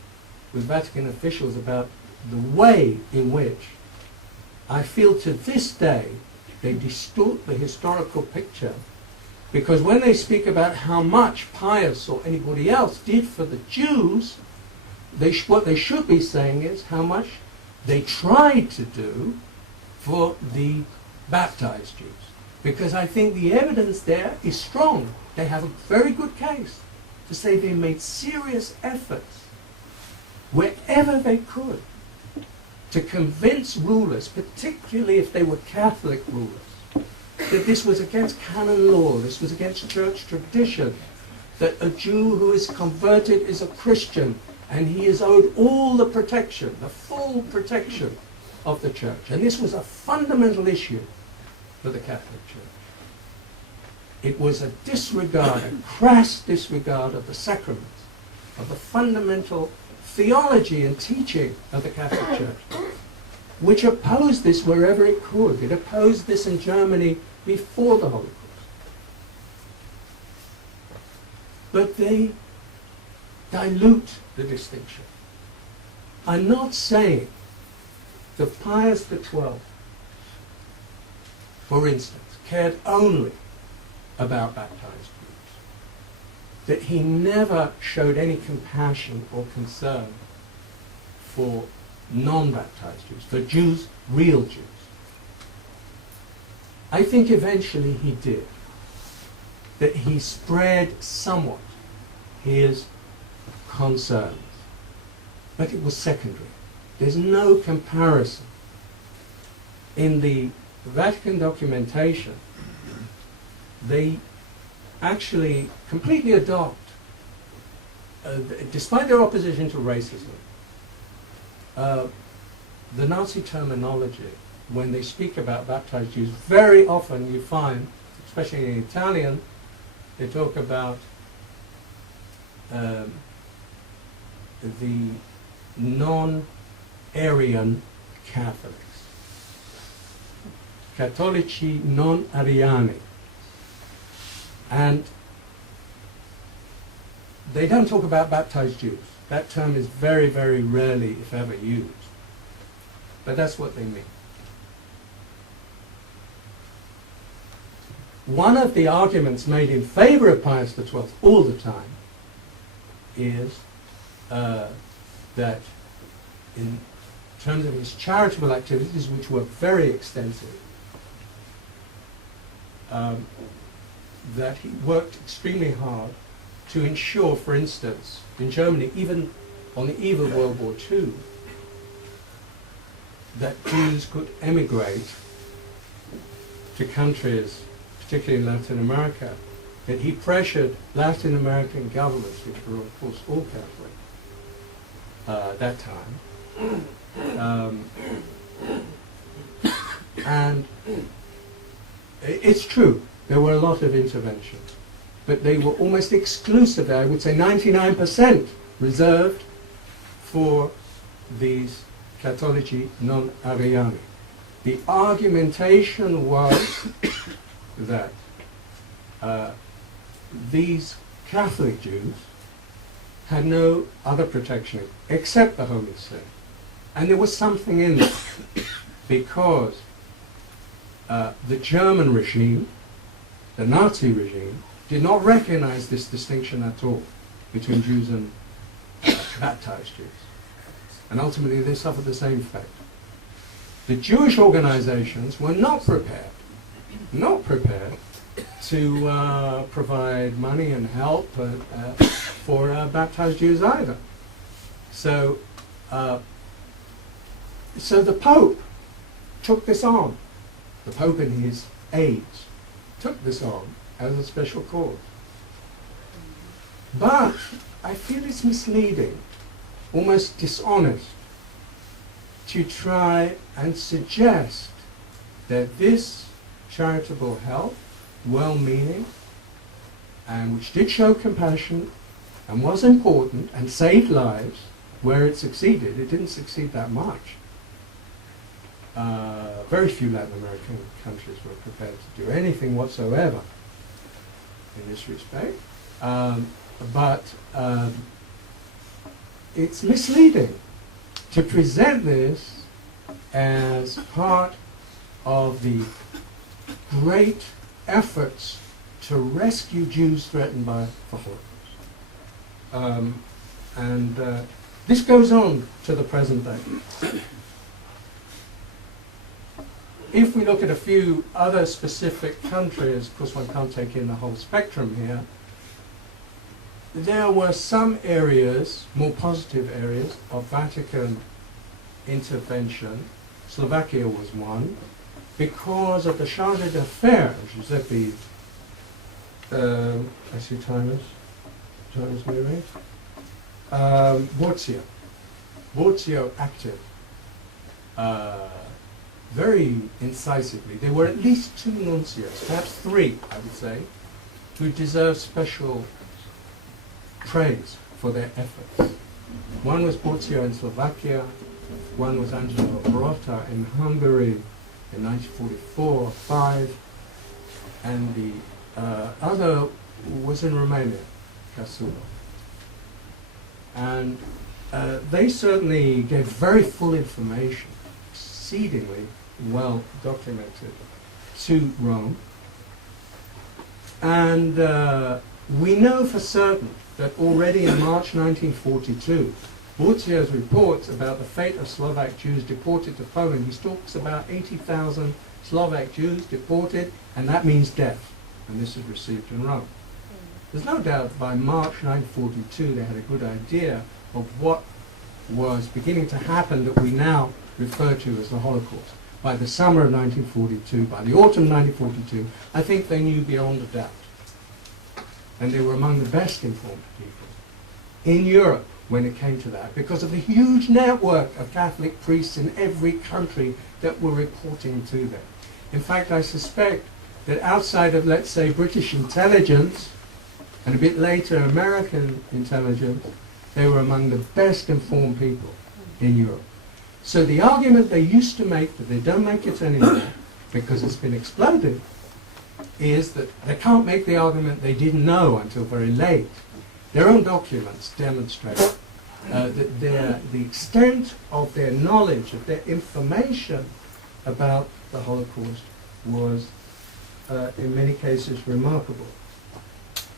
with Vatican officials about the way in which I feel to this day they distort the historical picture, because when they speak about how much Pius or anybody else did for the Jews, what they should be saying is how much they tried to do for the baptized Jews. because I think the evidence there is strong. They have a very good case to say they made serious efforts wherever they could to convince rulers, particularly if they were Catholic rulers, that this was against canon law, this was against church tradition, that a Jew who is converted is a Christian and he is owed all the protection, the full protection of the church. And this was a fundamental issue for the Catholic Church. It was a disregard, a crass disregard of the sacraments, of the fundamental theology and teaching of the Catholic Church, which opposed this wherever it could. It opposed this in Germany before the Holocaust. But they dilute the distinction. I'm not saying that Pius XII, for instance, cared only about baptized Jews, that he never showed any compassion or concern for non-baptized Jews, for Jews, real Jews. I think eventually he did, that he spread somewhat his concerns, but it was secondary. There's no comparison. In the Vatican documentation, they actually completely adopt, despite their opposition to racism, the Nazi terminology when they speak about baptized Jews. Very often you find, especially in Italian, they talk about the non-Arian Catholics, Cattolici non Ariani. And they don't talk about baptized Jews. That term is very, very rarely, if ever, used. But that's what they mean. One of the arguments made in favor of Pius XII all the time is that in terms of his charitable activities, which were very extensive, that he worked extremely hard to ensure, for instance, in Germany, even on the eve of World War II, that Jews could emigrate to countries, particularly in Latin America, that he pressured Latin American governments, which were of course all Catholic at that time. And it's true, there were a lot of interventions, but they were almost exclusively, I would say 99%, reserved for these Cattolici non Ariani. The argumentation was that these Catholic Jews had no other protection except the Holy See. And there was something in it, because the German regime, the Nazi regime, did not recognize this distinction at all between Jews and baptized Jews. And ultimately they suffered the same fate. The Jewish organizations were not prepared to provide money and help for baptized Jews either. So the Pope took this on. The Pope and his aides took this on as a special cause. But I feel it's misleading, almost dishonest, to try and suggest that this charitable help, well-meaning, and which did show compassion and was important and saved lives where it succeeded. It didn't succeed that much. Very few Latin American countries were prepared to do anything whatsoever in this respect. But it's misleading to present this as part of the great efforts to rescue Jews threatened by the Holocaust. This goes on to the present day. if we look at a few other specific countries, of course one can't take in the whole spectrum here, there were some areas, more positive areas, of Vatican intervention. Slovakia was one, because of the charge d'affaires, Giuseppe, I see time is moving. Borzio acted very incisively. There were at least 2 nuncios, perhaps 3, I would say, who deserve special praise for their efforts. One was Borzio in Slovakia, one was Angelo Rota in Hungary in 1944-5, and the other was in Romania, Casulo. And they certainly gave very full information, exceedingly well documented, to Rome. And we know for certain that already in March 1942, Borzio's reports about the fate of Slovak Jews deported to Poland, he talks about 80,000 Slovak Jews deported, and that means death. And this is received in Rome. There's no doubt by March 1942 they had a good idea of what was beginning to happen that we now refer to as the Holocaust. By the summer of 1942, by the autumn of 1942, I think they knew beyond a doubt. And they were among the best informed people in Europe when it came to that, because of the huge network of Catholic priests in every country that were reporting to them. In fact, I suspect that outside of, let's say, British intelligence, and a bit later American intelligence, they were among the best informed people in Europe. So the argument they used to make, but they don't make it anymore, because it's been exploded, is that they can't make the argument they didn't know until very late. Their own documents demonstrate that the extent of their knowledge, of their information about the Holocaust was, in many cases, remarkable.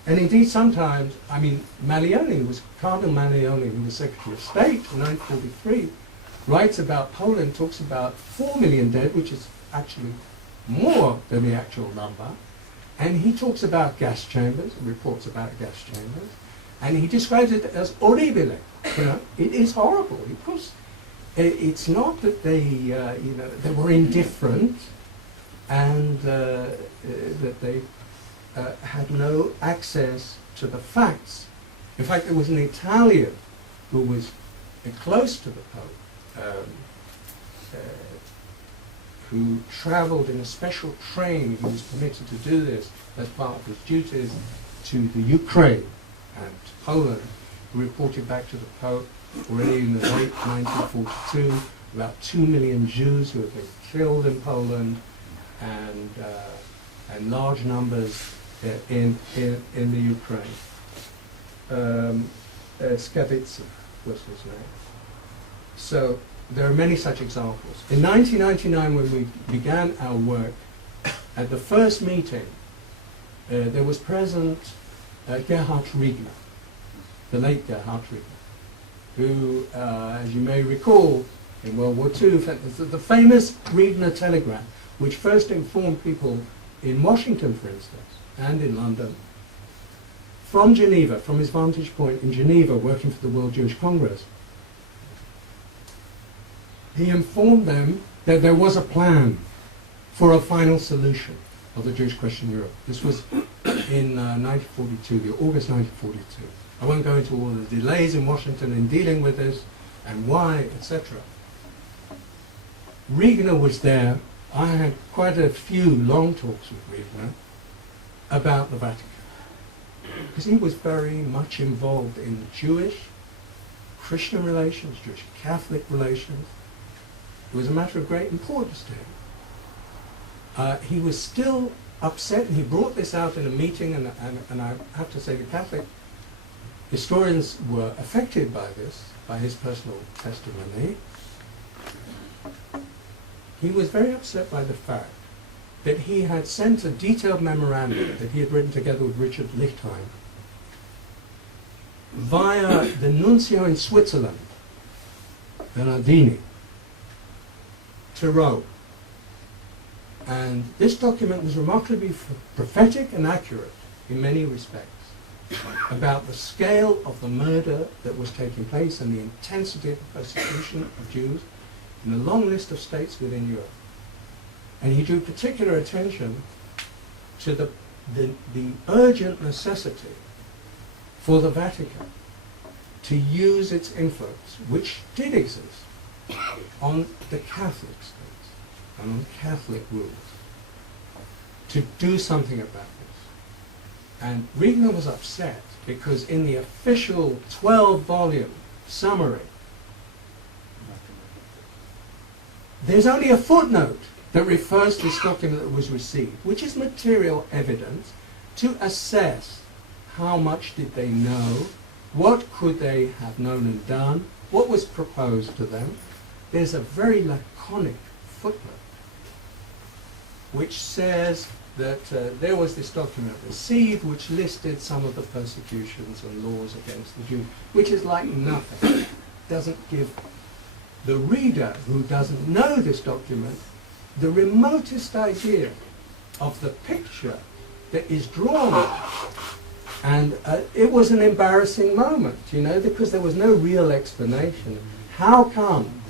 And indeed, sometimes, I mean, Cardinal Malioni, who was Secretary of State in 1943, writes about Poland, talks about 4 million dead, which is actually more than the actual number. And he talks about gas chambers, reports about gas chambers, and he describes it as horribile. You know, it is horrible. Because it's not that they, they were indifferent and that they had no access to the facts. In fact, there was an Italian who was close to the Pope, who traveled in a special train. He was permitted to do this as part of his duties to the Ukraine and to Poland, who reported back to the Pope already in the late 1942 about 2 million Jews who had been killed in Poland, and large numbers in the Ukraine. Skavitsa was his name. So there are many such examples. In 1999, when we began our work, at the first meeting, there was present Gerhard Riegner, the late Gerhard Riegner, who, as you may recall, in World War II, the famous Riegner telegram, which first informed people in Washington, for instance, and in London, from Geneva, from his vantage point in Geneva, working for the World Jewish Congress. He informed them that there was a plan for a final solution of the Jewish question in Europe. This was in 1942, the August 1942. I won't go into all the delays in Washington in dealing with this and why, etc. Riegner was there. I had quite a few long talks with Riegner about the Vatican, because he was very much involved in Jewish-Christian relations, Jewish-Catholic relations. It was a matter of great importance to him. He was still upset, and he brought this out in a meeting, and I have to say the Catholic historians were affected by this, by his personal testimony. He was very upset by the fact that he had sent a detailed memorandum that he had written together with Richard Lichtheim via the nuncio in Switzerland, Bernardini, to Rome, And this document was remarkably prophetic and accurate in many respects about the scale of the murder that was taking place and the intensity of the persecution of Jews in a long list of states within Europe. And he drew particular attention to the urgent necessity for the Vatican to use its influence, which did exist, on the Catholic states and on Catholic rules, to do something about this. And Regner was upset because in the official 12-volume summary, there's only a footnote that refers to this document that was received, which is material evidence to assess how much did they know, what could they have known and done, what was proposed to them. There's a very laconic footnote which says that there was this document received which listed some of the persecutions and laws against the Jews, which is like nothing. Doesn't give the reader who doesn't know this document the remotest idea of the picture that is drawn. And it was an embarrassing moment, you know, because there was no real explanation. How come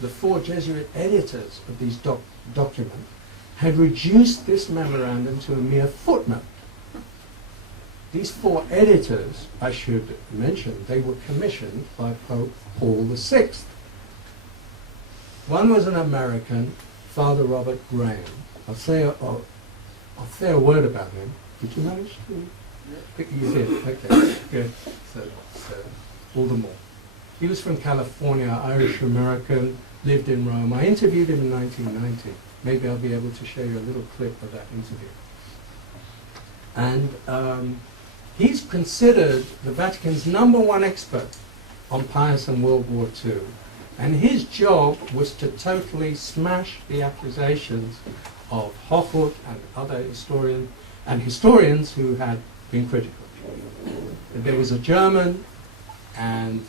the 4 Jesuit editors of these documents had reduced this memorandum to a mere footnote? These 4 editors, I should mention, they were commissioned by Pope Paul VI. One was an American, Father Robert Graham. I'll say a word about him. Did you manage to? You did, okay, good. So all the more. He was from California, Irish American, lived in Rome. I interviewed him in 1990. Maybe I'll be able to show you a little clip of that interview. And he's considered the Vatican's #1 expert on Pius and World War II. And his job was to totally smash the accusations of Hochhuth and other historians who had been critical. There was a German, and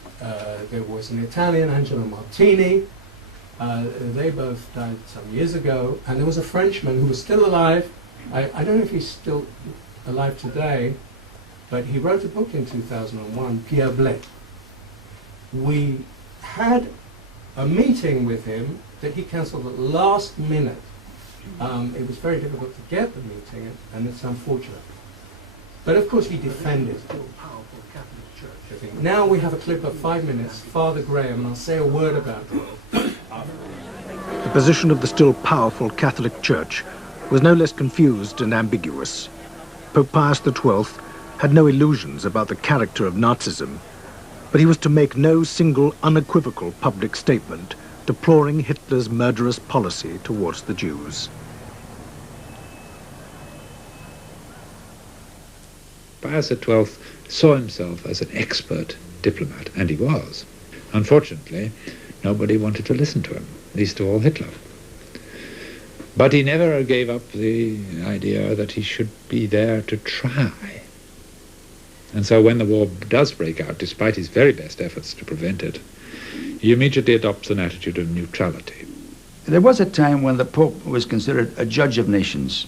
there was an Italian, Angelo Martini. They both died some years ago. And there was a Frenchman who was still alive. I don't know if he's still alive today, but he wrote a book in 2001, Pierre Blais. We had a meeting with him that he cancelled at the last minute. It was very difficult to get the meeting, and it's unfortunate. But of course he defended the powerful Catholic Church. I think. Now we have a clip of 5 minutes, Father Graham, and I'll say a word about it. The position of the still powerful Catholic Church was no less confused and ambiguous. Pope Pius XII had no illusions about the character of Nazism, but he was to make no single unequivocal public statement deploring Hitler's murderous policy towards the Jews. Pius XII saw himself as an expert diplomat, and he was. Unfortunately, nobody wanted to listen to him, least of all Hitler. But he never gave up the idea that he should be there to try. And so when the war does break out, despite his very best efforts to prevent it, he immediately adopts an attitude of neutrality. There was a time when the Pope was considered a judge of nations.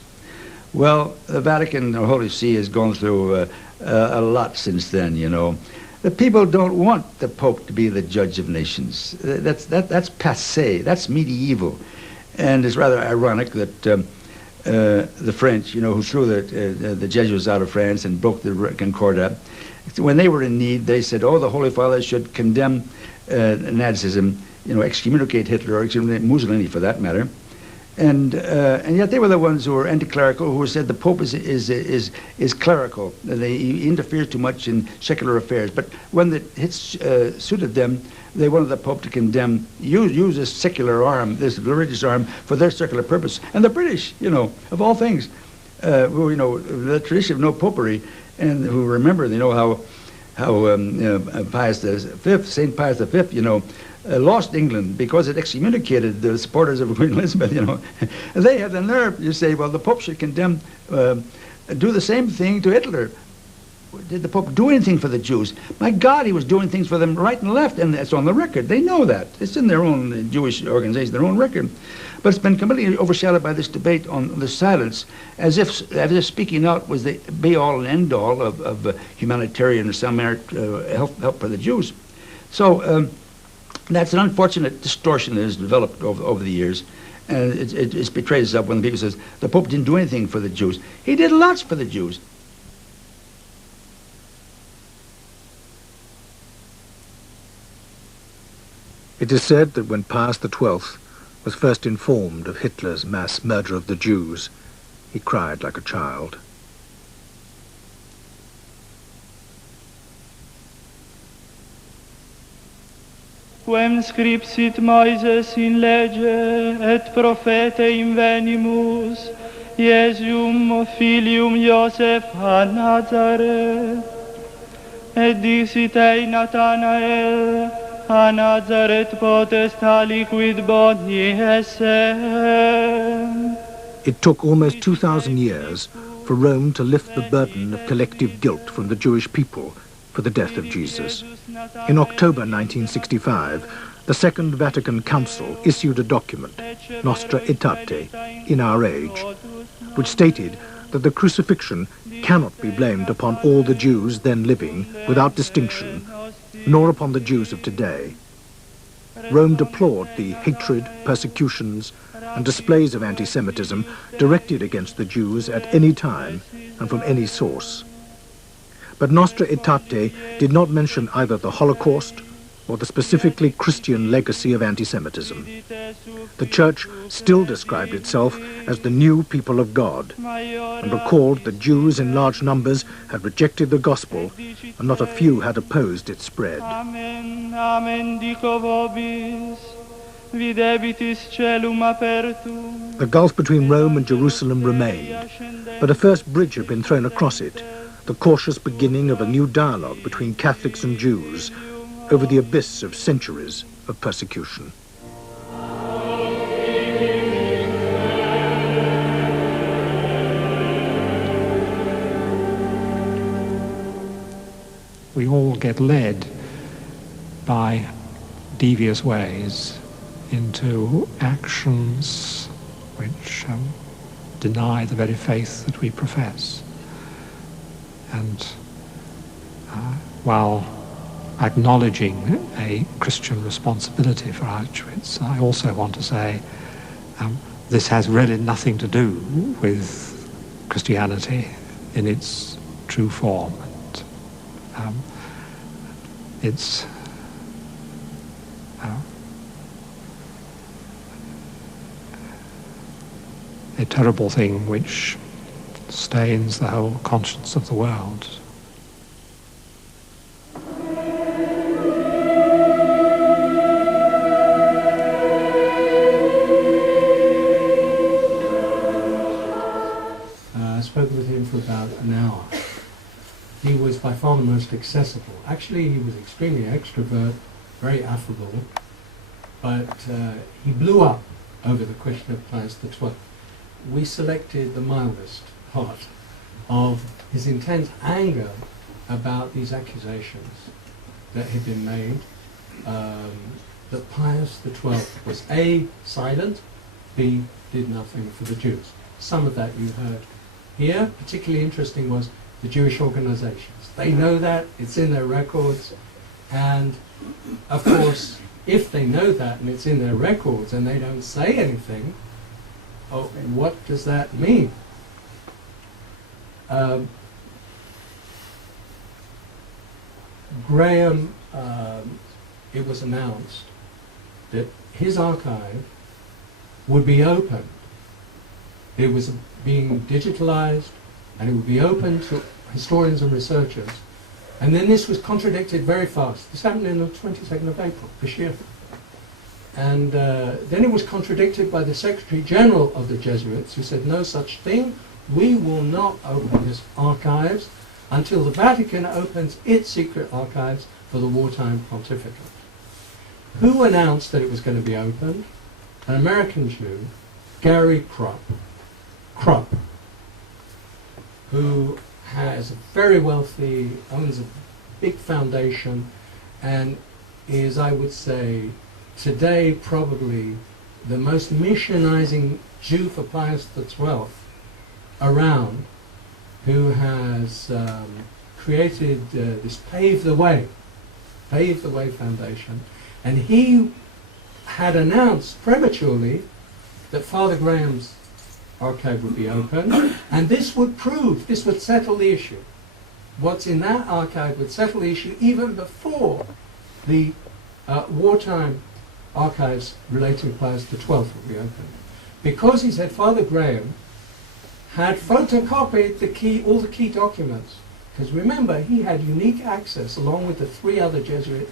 Well, the Vatican, the Holy See, has gone through a lot since then, you know. The people don't want the Pope to be the judge of nations. That's passé, that's medieval. And it's rather ironic that the French, you know, who threw the Jesuits out of France and broke the Concordat, when they were in need, they said, oh, the Holy Father should condemn Nazism, you know, excommunicate Hitler, or excommunicate Mussolini for that matter. And yet they were the ones who were anti-clerical, who said the Pope is clerical. He interferes too much in secular affairs. But when it suited them, they wanted the Pope to condemn, use this secular arm, this religious arm, for their secular purpose. And the British, you know, of all things, who, you know, the tradition of no popery, and who remember, you know, how Pius V, St. Pius V, you know, lost England because it excommunicated the supporters of Queen Elizabeth, you know. And they had the nerve, you say, well, the Pope should condemn, do the same thing to Hitler. Did the Pope do anything for the Jews? My God, he was doing things for them right and left, and it's on the record. They know that. It's in their own Jewish organization, their own record. But it's been completely overshadowed by this debate on the silence, as if speaking out was the be-all and end-all of humanitarian or some help for the Jews. So that's an unfortunate distortion that has developed over the years. And it betrays itself when people says the Pope didn't do anything for the Jews. He did lots for the Jews. It is said that when Pius XII was first informed of Hitler's mass murder of the Jews, he cried like a child. Quem scripsit Moises in lege et prophete invenimus, Iesum filium Iosef a Nazareth, et dixit ei Nathanael, a Nazareth potest aliquid boni esse. It took almost 2,000 years for Rome to lift the burden of collective guilt from the Jewish people for the death of Jesus. In October 1965, the Second Vatican Council issued a document, Nostra Aetate, in our age, which stated that the crucifixion cannot be blamed upon all the Jews then living without distinction, nor upon the Jews of today. Rome deplored the hatred, persecutions, and displays of anti-Semitism directed against the Jews at any time and from any source. But Nostra Aetate did not mention either the Holocaust or the specifically Christian legacy of anti-Semitism. The Church still described itself as the new people of God and recalled that Jews in large numbers had rejected the gospel and not a few had opposed its spread. Amen, amen, dico vobis, videbitis celum apertum. The gulf between Rome and Jerusalem remained, but a first bridge had been thrown across it, the cautious beginning of a new dialogue between Catholics and Jews over the abyss of centuries of persecution. We all get led by devious ways into actions which deny the very faith that we profess. And while acknowledging a Christian responsibility for Auschwitz, I also want to say this has really nothing to do with Christianity in its true form. And, it's a terrible thing which stains the whole conscience of the world. I spoke with him for about an hour. He was by far the most accessible. Actually, he was extremely extrovert, very affable, but he blew up over the question of Pius XII. We selected the mildest part of his intense anger about these accusations that had been made, that Pius XII was A, silent, B, did nothing for the Jews. Some of that you heard here. Particularly interesting was the Jewish organizations. They know that, it's in their records, and of course, if they know that and it's in their records and they don't say anything, oh, what does that mean? Graham, it was announced that his archive would be open. It was being digitalized and it would be open to historians and researchers. And then this was contradicted very fast. This happened on the 22nd of April this year. And then it was contradicted by the Secretary General of the Jesuits, who said no such thing. We will not open his archives until the Vatican opens its secret archives for the wartime pontificate. Who announced that it was going to be opened? An American Jew, Gary Krupp, who has a very wealthy, owns a big foundation, and is, I would say, today probably the most missionizing Jew for Pius XII around, who has created this Pave the Way Foundation, and he had announced prematurely that Father Graham's archive would be open, and this would settle the issue. What's in that archive would settle the issue even before the wartime archives relating to Pius XII would be opened. Because he said Father Graham had photocopied all the key documents. Because remember, he had unique access, along with the 3 other Jesuit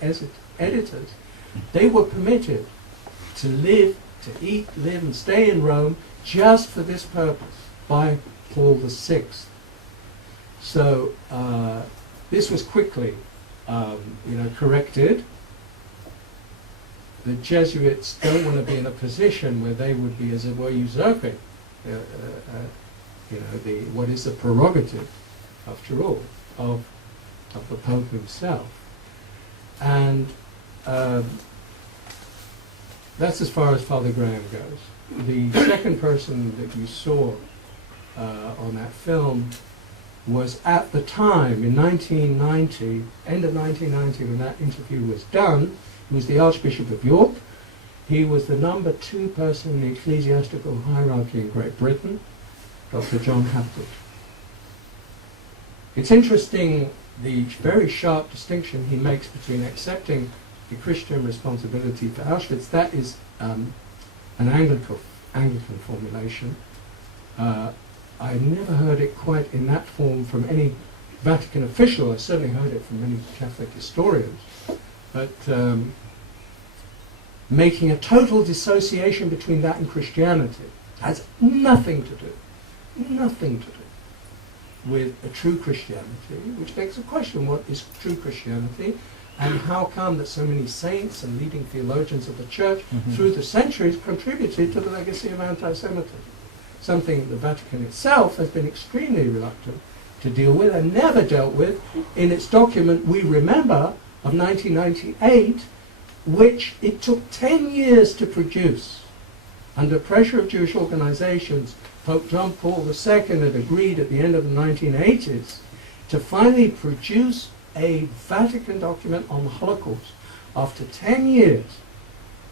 editors. They were permitted to live, to eat, live, and stay in Rome just for this purpose by Paul VI. So this was quickly, corrected. The Jesuits don't want to be in a position where they would be, as it were, usurping, what is the prerogative, after all, of the Pope himself. And that's as far as Father Graham goes. The second person that you saw on that film was at the time, in 1990, end of 1990, when that interview was done. He was the Archbishop of York. He was the number 2 person in the ecclesiastical hierarchy in Great Britain, Dr. John Hampton. It's interesting the very sharp distinction he makes between accepting the Christian responsibility for Auschwitz. That is an Anglican formulation. I never heard it quite in that form from any Vatican official. I certainly heard it from many Catholic historians. But making a total dissociation between that and Christianity has nothing to do with a true Christianity, which begs the question, what is true Christianity, and how come that so many saints and leading theologians of the Church through the centuries contributed to the legacy of anti-Semitism, something the Vatican itself has been extremely reluctant to deal with, and never dealt with in its document We Remember of 1998, which it took 10 years to produce. Under pressure of Jewish organizations, Pope John Paul II had agreed at the end of the 1980s to finally produce a Vatican document on the Holocaust. After 10 years,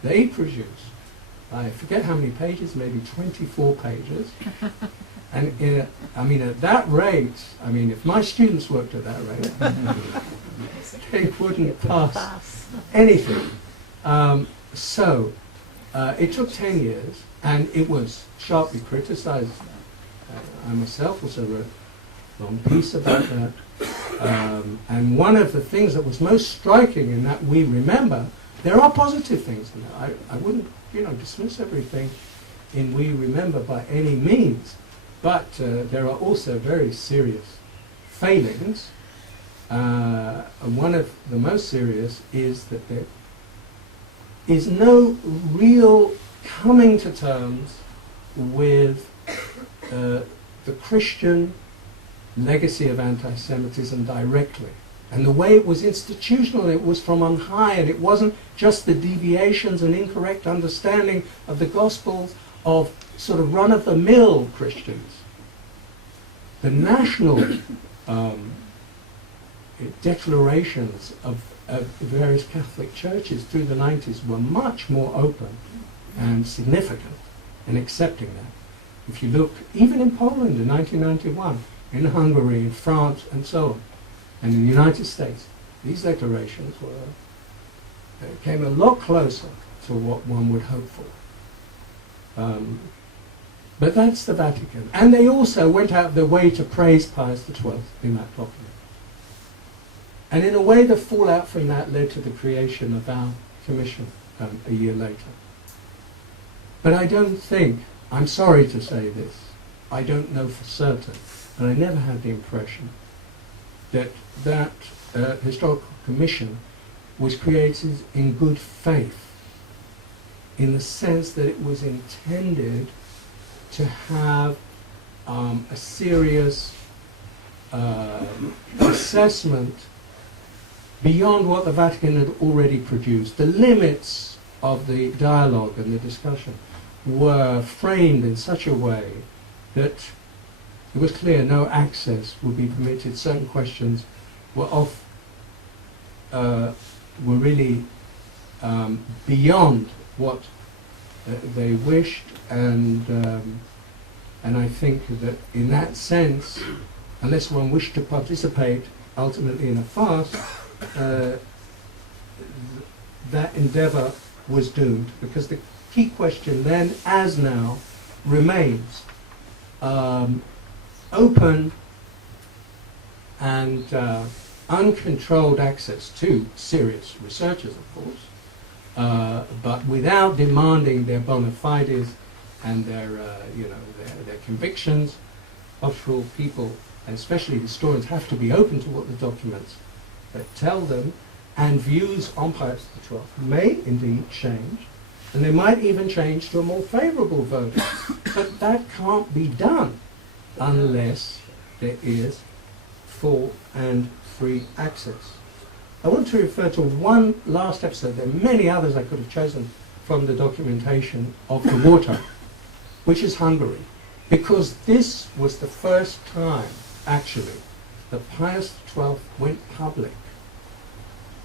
they produced, I forget how many pages, maybe 24 pages. And at that rate, if my students worked at that rate, they wouldn't pass anything. It took 10 years, and it was sharply criticized. I myself also wrote a long piece about that. And one of the things that was most striking in that We Remember, there are positive things in there. I wouldn't dismiss everything in We Remember by any means, but there are also very serious failings. And one of the most serious is that there is no real coming to terms with the Christian legacy of anti-Semitism directly. And the way it was institutional, it was from on high, and it wasn't just the deviations and incorrect understanding of the Gospels of sort of run-of-the-mill Christians. The national declarations of various Catholic churches through the 90s were much more open and significant in accepting that. If you look, even in Poland in 1991, in Hungary, in France, and so on, and in the United States, these declarations came a lot closer to what one would hope for. But that's the Vatican. And they also went out of their way to praise Pius XII in that document. And in a way, the fallout from that led to the creation of our commission a year later. But I don't think, I'm sorry to say this, I don't know for certain, but I never had the impression that that historical commission was created in good faith, in the sense that it was intended to have a serious assessment beyond what the Vatican had already produced, the limits of the dialogue and the discussion. were framed in such a way that it was clear no access would be permitted. Certain questions were really beyond what they wished, and I think that in that sense, unless one wished to participate ultimately in a fast, that endeavour was doomed, because the key question then, as now, remains open and uncontrolled access to serious researchers, of course, but without demanding their bona fides and their convictions. After all, people, and especially historians, have to be open to what the documents tell them, and views on Pius XII may indeed change, and they might even change to a more favourable vote. But that can't be done unless there is full and free access. I want to refer to one last episode. There are many others I could have chosen from the documentation of the wartime, which is Hungary, because this was the first time, actually, that Pius XII went public.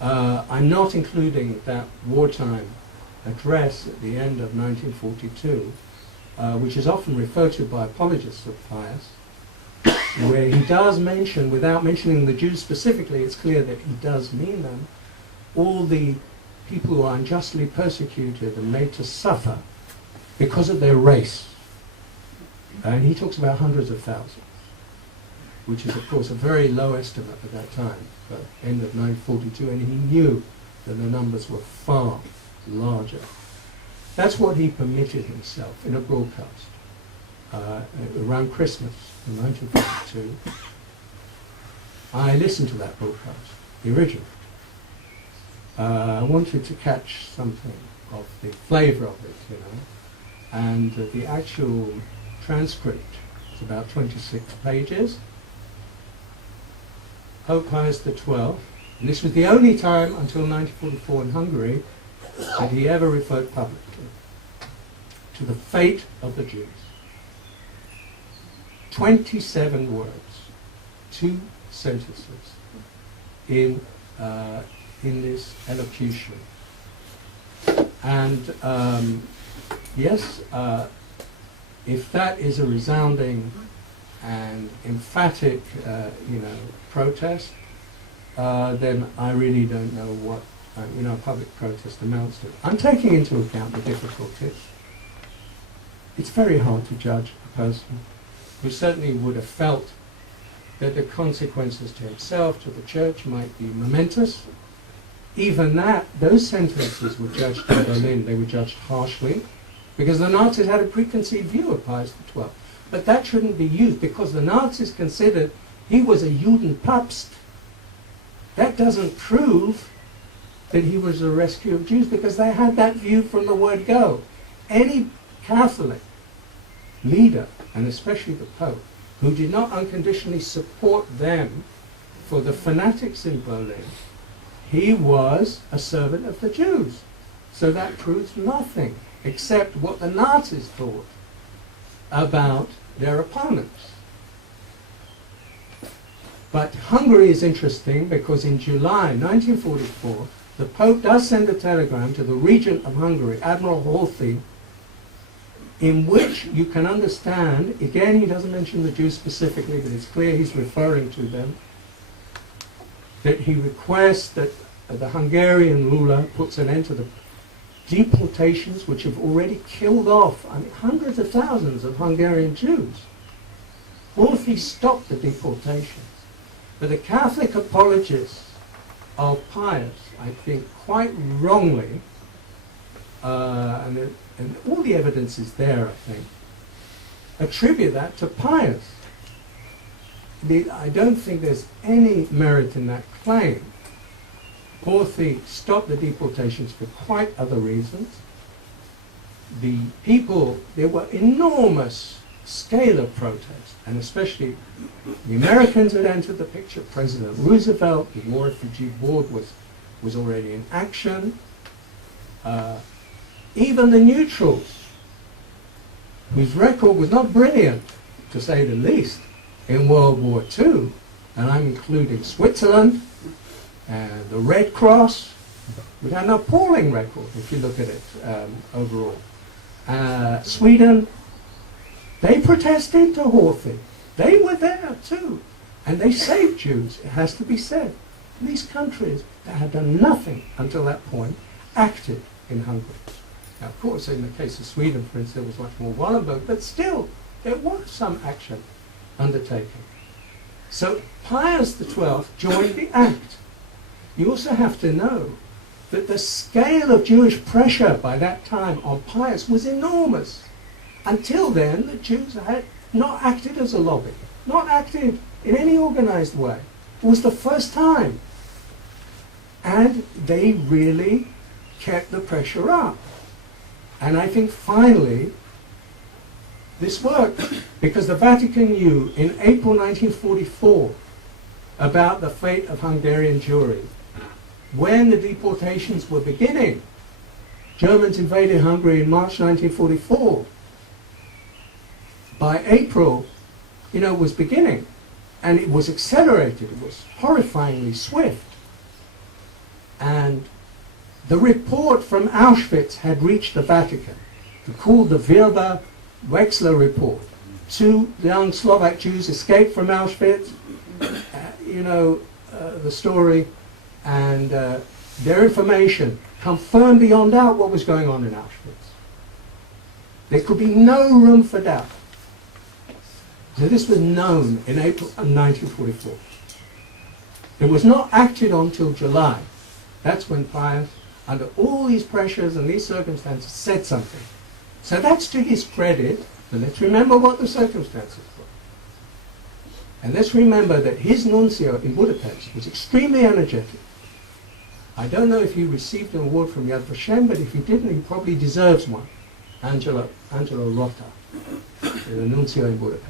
I'm not including that wartime address at the end of 1942, which is often referred to by apologists of Pius, where he does mention, without mentioning the Jews specifically, it's clear that he does mean them, all the people who are unjustly persecuted and made to suffer because of their race. And he talks about hundreds of thousands, which is, of course, a very low estimate at that time, but end of 1942, and he knew that the numbers were far larger. That's what he permitted himself in a broadcast around Christmas in 1942. I listened to that broadcast, the original. I wanted to catch something of the flavour of it, and the actual transcript is about 26 pages. Pope Pius XII, and this was the only time until 1944 in Hungary that he ever referred publicly to the fate of the Jews. 27 words, 2 sentences in this elocution. And yes, if that is a resounding and emphatic, protest, then I really don't know what public protest amounts to. I'm taking into account the difficulties. It's very hard to judge a person who certainly would have felt that the consequences to himself, to the church, might be momentous. Even that, those sentences were judged in Berlin. They were judged harshly because the Nazis had a preconceived view of Pius XII. But that shouldn't be used because the Nazis considered he was a Judenpapst. That doesn't prove that he was a rescue of Jews, because they had that view from the word go. Any Catholic leader, and especially the Pope, who did not unconditionally support them for the fanatics in Berlin, he was a servant of the Jews. So that proves nothing except what the Nazis thought about their opponents. But Hungary is interesting because in July 1944, the Pope does send a telegram to the regent of Hungary, Admiral Hochhuth, in which you can understand, again he doesn't mention the Jews specifically, but it's clear he's referring to them, that he requests that the Hungarian ruler puts an end to the deportations which have already killed off hundreds of thousands of Hungarian Jews. Hochhuth stopped the deportations. But the Catholic apologists of Pius, I think quite wrongly, and all the evidence is there, I think, attribute that to Pius. I don't think there's any merit in that claim. Hochhuth stopped the deportations for quite other reasons. The people, there were enormous scale of protest, and especially the Americans had entered the picture. President Roosevelt, the War Refugee Board was already in action. Even the neutrals whose record was not brilliant, to say the least, in World War II, and I'm including Switzerland and the Red Cross, which had an appalling record if you look at it overall. Sweden, they protested to Hochhuth. They were there too, and they saved Jews, it has to be said. These countries that had done nothing until that point acted in Hungary. Now, of course, in the case of Sweden, for instance, there was much more Wallenberg, but still, there was some action undertaken. So Pius XII joined the act. You also have to know that the scale of Jewish pressure by that time on Pius was enormous. Until then, the Jews had not acted as a lobby, not acted in any organized way. It was the first time. And they really kept the pressure up. And I think finally, this worked, because the Vatican knew in April 1944 about the fate of Hungarian Jewry. When the deportations were beginning, Germans invaded Hungary in March 1944. By April, it was beginning, and it was accelerated. It was horrifyingly swift. And the report from Auschwitz had reached the Vatican, called the Wilber-Wechsler report. 2 young Slovak Jews escaped from Auschwitz, the story, and their information confirmed beyond doubt what was going on in Auschwitz. There could be no room for doubt. So this was known in April 1944. It was not acted on till July. That's when Pius, under all these pressures and these circumstances, said something. So that's to his credit, but let's remember what the circumstances were. And let's remember that his nuncio in Budapest was extremely energetic. I don't know if he received an award from Yad Vashem, but if he didn't, he probably deserves one. Angelo Rota, the nuncio in Budapest.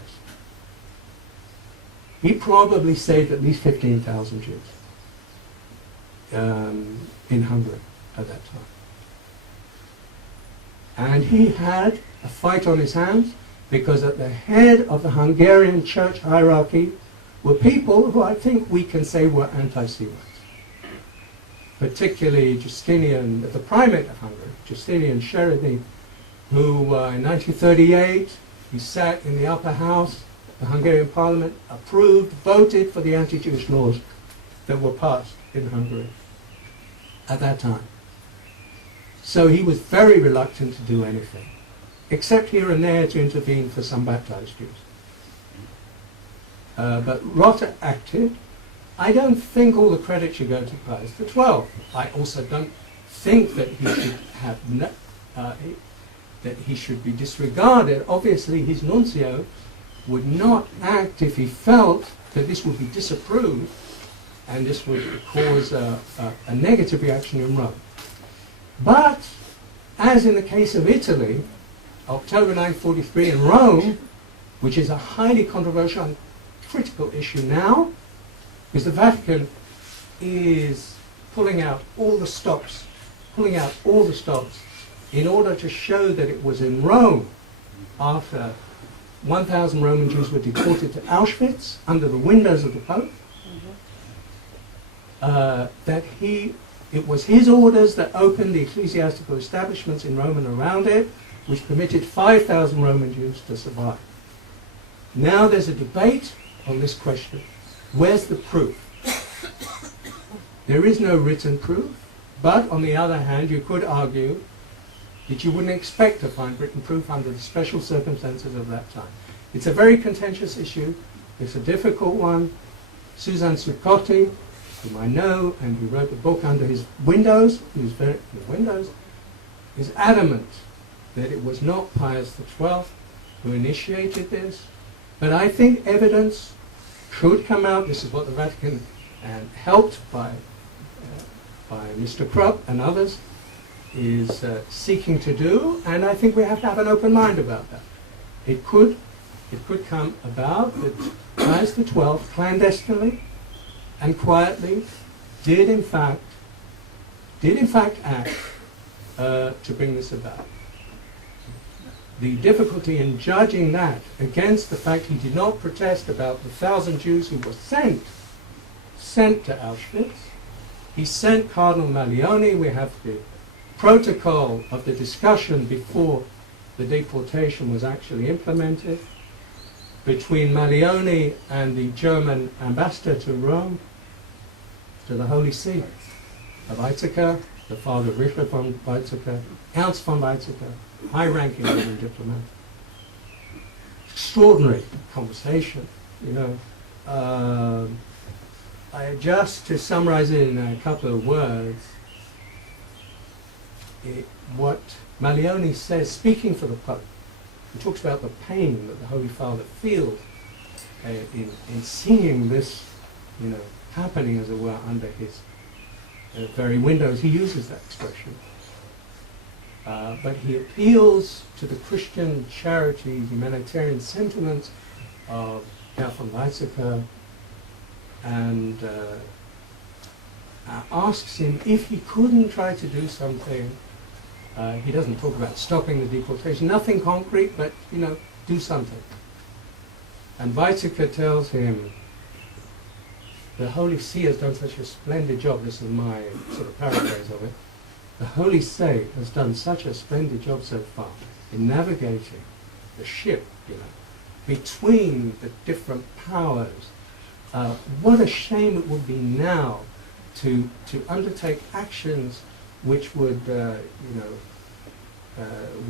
He probably saved at least 15,000 Jews in Hungary at that time. And he had a fight on his hands, because at the head of the Hungarian church hierarchy were people who I think we can say were anti-Semites. Particularly Justinian, the primate of Hungary, Justinian Sheredny, who in 1938, he sat in the upper house, the Hungarian parliament, approved, voted for the anti-Jewish laws that were passed in Hungary at that time. So he was very reluctant to do anything, except here and there to intervene for some baptized Jews. But Rota acted. I don't think all the credit should go to Pius XII. I also don't think that he should have that he should be disregarded. Obviously, his nuncio would not act if he felt that this would be disapproved and this would cause a negative reaction in Rome. But, as in the case of Italy, October 1943 in Rome, which is a highly controversial and critical issue now, because the Vatican is pulling out all the stops in order to show that it was in Rome, after 1,000 Roman Jews were deported to Auschwitz under the windows of the Pope, that it was his orders that opened the ecclesiastical establishments in Rome and around it, which permitted 5,000 Roman Jews to survive. Now there's a debate on this question. Where's the proof? There is no written proof, but on the other hand, you could argue that you wouldn't expect to find written proof under the special circumstances of that time. It's a very contentious issue. It's a difficult one. Susan Succotti, whom I know and who wrote the book under his windows, is adamant that it was not Pius XII who initiated this. But I think evidence could come out. This is what the Vatican, and helped by Mr. Krupp and others, is seeking to do, and I think we have to have an open mind about that. It could come about that Pius XII, clandestinely and quietly, did in fact act to bring this about. the difficulty in judging that against the fact he did not protest about the 1,000 Jews who were sent to Auschwitz. He sent Cardinal Malioni. We have the protocol of the discussion before the deportation was actually implemented between Malioni and the German ambassador to Rome, to the Holy See, of Weizsäcker, the father of Richard von Weizsäcker, Ernst von Weizsäcker, high-ranking German diplomat. Extraordinary conversation, you know. Just to summarize it in a couple of words, what Malioni says, speaking for the Pope, he talks about the pain that the Holy Father feels in seeing this, you know, happening, as it were, under his very windows. He uses that expression. But he appeals to the Christian charity, humanitarian sentiments of Count von Weizsäcker, and asks him if he couldn't try to do something. He doesn't talk about stopping the deportation, nothing concrete, but, you know, do something. And Weizsäcker tells him, the Holy See has done such a splendid job, this is my sort of paraphrase of it, the Holy See has done such a splendid job so far in navigating the ship, you know, between the different powers. What a shame it would be now to undertake actions which would,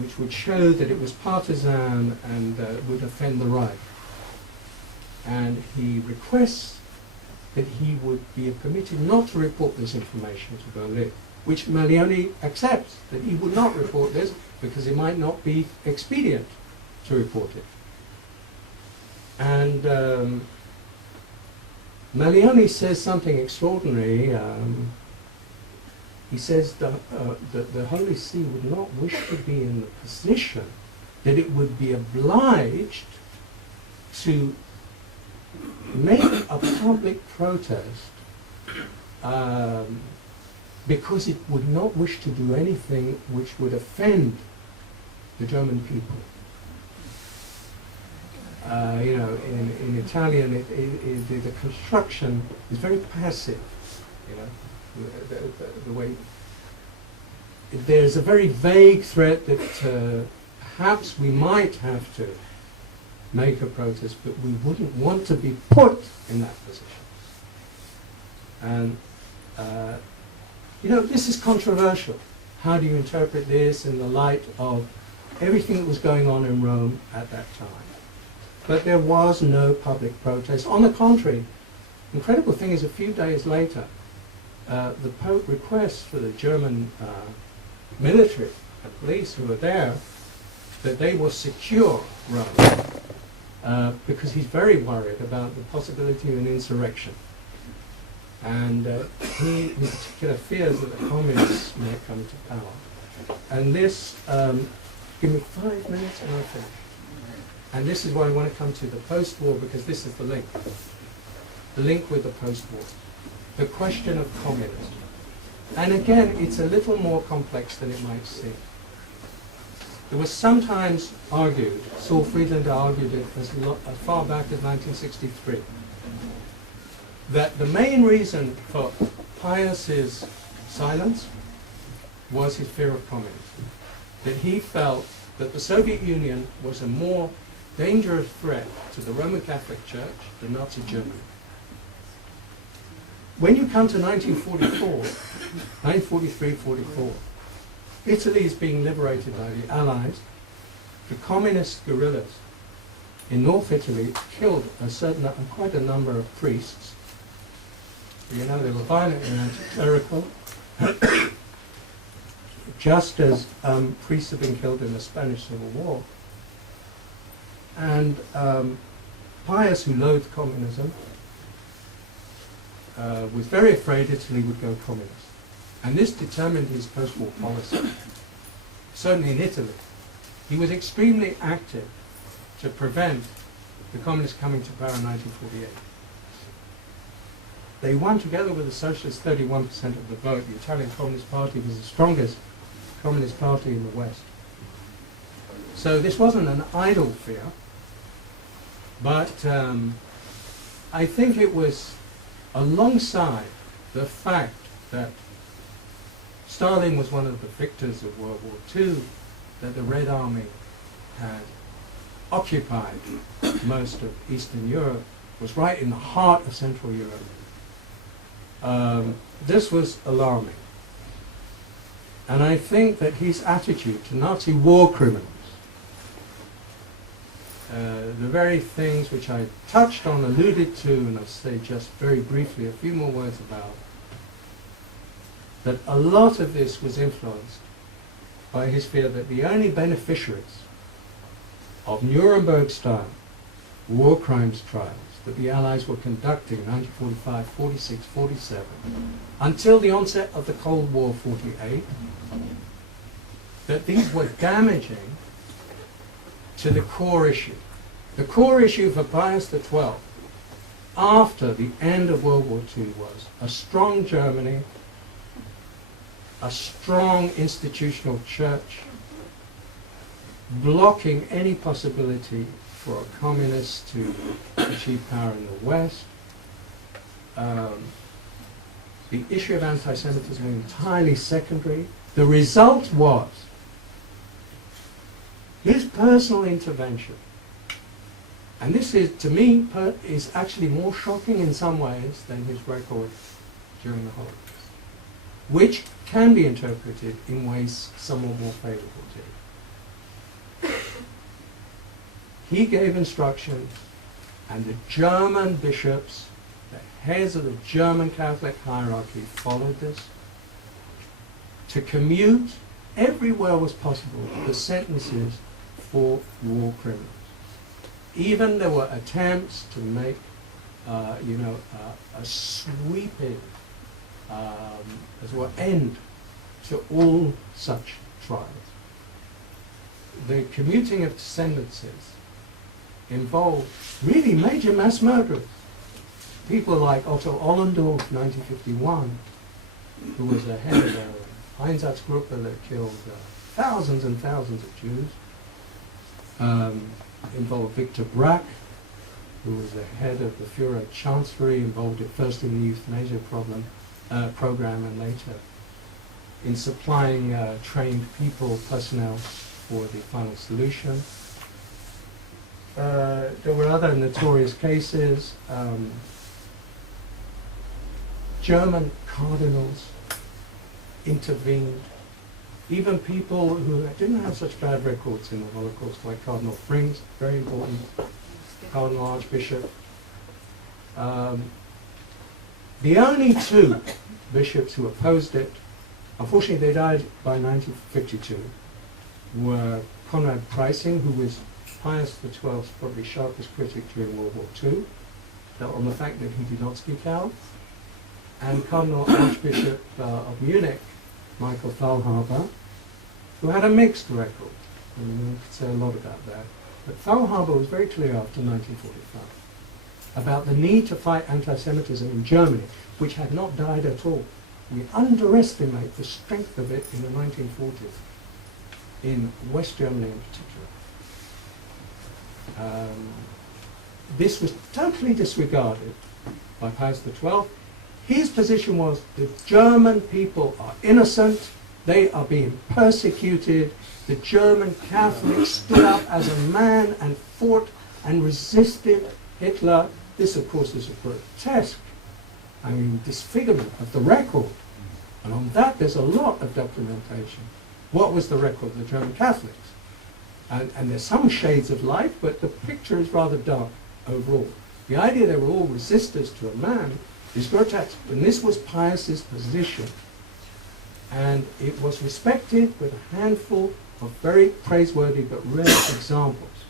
which would show that it was partisan and would offend the right. And he requests that he would be permitted not to report this information to Berlin, which Malioni accepts, that he would not report this because it might not be expedient to report it. And Malioni says something extraordinary. He says that the Holy See would not wish to be in the position that it would be obliged to make a public protest because it would not wish to do anything which would offend the German people. You know, in Italian, the construction is very passive. You know, the way there's a very vague threat that perhaps we might have to make a protest, but we wouldn't want to be put in that position. And you know, this is controversial. How do you interpret this in the light of everything that was going on in Rome at that time? But there was no public protest. On the contrary, the incredible thing is a few days later, the Pope requests for the German military and police who were there that they will secure Rome because he's very worried about the possibility of an insurrection. And he, in particular, fears that the communists may come to power. And this, give me 5 minutes and I'll finish. And this is why I want to come to the post-war, because this is the link. The link with the post-war. The question of communism. And again, it's a little more complex than it might seem. It was sometimes argued, Saul Friedlander argued it as far back as 1963, that the main reason for Pius's silence was his fear of communism. That he felt that the Soviet Union was a more dangerous threat to the Roman Catholic Church than Nazi Germany. When you come to 1943-44, Italy is being liberated by the Allies. The communist guerrillas in North Italy killed quite a number of priests. You know, they were violent and anti-clerical, just as priests have been killed in the Spanish Civil War. And Pius, who loathed communism, was very afraid Italy would go communist. And this determined his post-war policy. Certainly in Italy, he was extremely active to prevent the communists coming to power in 1948. They won together with the socialists 31% of the vote. The Italian Communist Party was the strongest communist party in the West. So this wasn't an idle fear, but I think it was alongside the fact that Stalin was one of the victors of World War II, that the Red Army had occupied most of Eastern Europe, was right in the heart of Central Europe. This was alarming. And I think that his attitude to Nazi war criminals, the very things which I touched on, alluded to, and I'll say just very briefly a few more words about, that a lot of this was influenced by his fear that the only beneficiaries of Nuremberg-style war crimes trials that the Allies were conducting in 1945, 46, 47, until the onset of the Cold War, 48, that these were damaging to the core issue. The core issue for Pius XII after the end of World War II was a strong Germany, a strong institutional church, blocking any possibility for a communist to achieve power in the West. The issue of anti-Semitism was entirely secondary. The result was his personal intervention. And this is, to me, is actually more shocking in some ways than his record during the Holocaust, which can be interpreted in ways somewhat more favorable to him. He gave instructions, and the German bishops, the heads of the German Catholic hierarchy, followed this, to commute everywhere was possible the sentences for war criminals. Even there were attempts to make, a sweeping, as well, end to all such trials. The commuting of sentences involved really major mass murderers. People like Otto Ollendorf, 1951, who was the head of the Einsatzgruppe that killed thousands and thousands of Jews. Involved Victor Brack, who was the head of the Führer Chancellery, involved at first in the euthanasia program and later in supplying trained personnel for the final solution. There were other notorious cases. German cardinals intervened. Even people who didn't have such bad records in the Holocaust, like Cardinal Frings, very important, Cardinal Archbishop. The only two bishops who opposed it, unfortunately they died by 1952, were Conrad Preissing, who was Pius XII's probably sharpest critic during World War II, on the fact that he did not speak out, and Cardinal Archbishop of Munich, Michael Faulhaber, who had a mixed record. I mean, we could say a lot about that. But Faulhaber was very clear after 1945 about the need to fight anti-Semitism in Germany, which had not died at all. We underestimate the strength of it in the 1940s, in West Germany in particular. This was totally disregarded by Pius XII. His position was the German people are innocent, they are being persecuted. The German Catholics stood up as a man and fought and resisted Hitler. This, of course, is a grotesque, disfigurement of the record. And on that, there's a lot of documentation. What was the record of the German Catholics? And there's some shades of light, but the picture is rather dark overall. The idea they were all resistors to a man is grotesque. And this was Pius's position. And it was respected with a handful of very praiseworthy but rare examples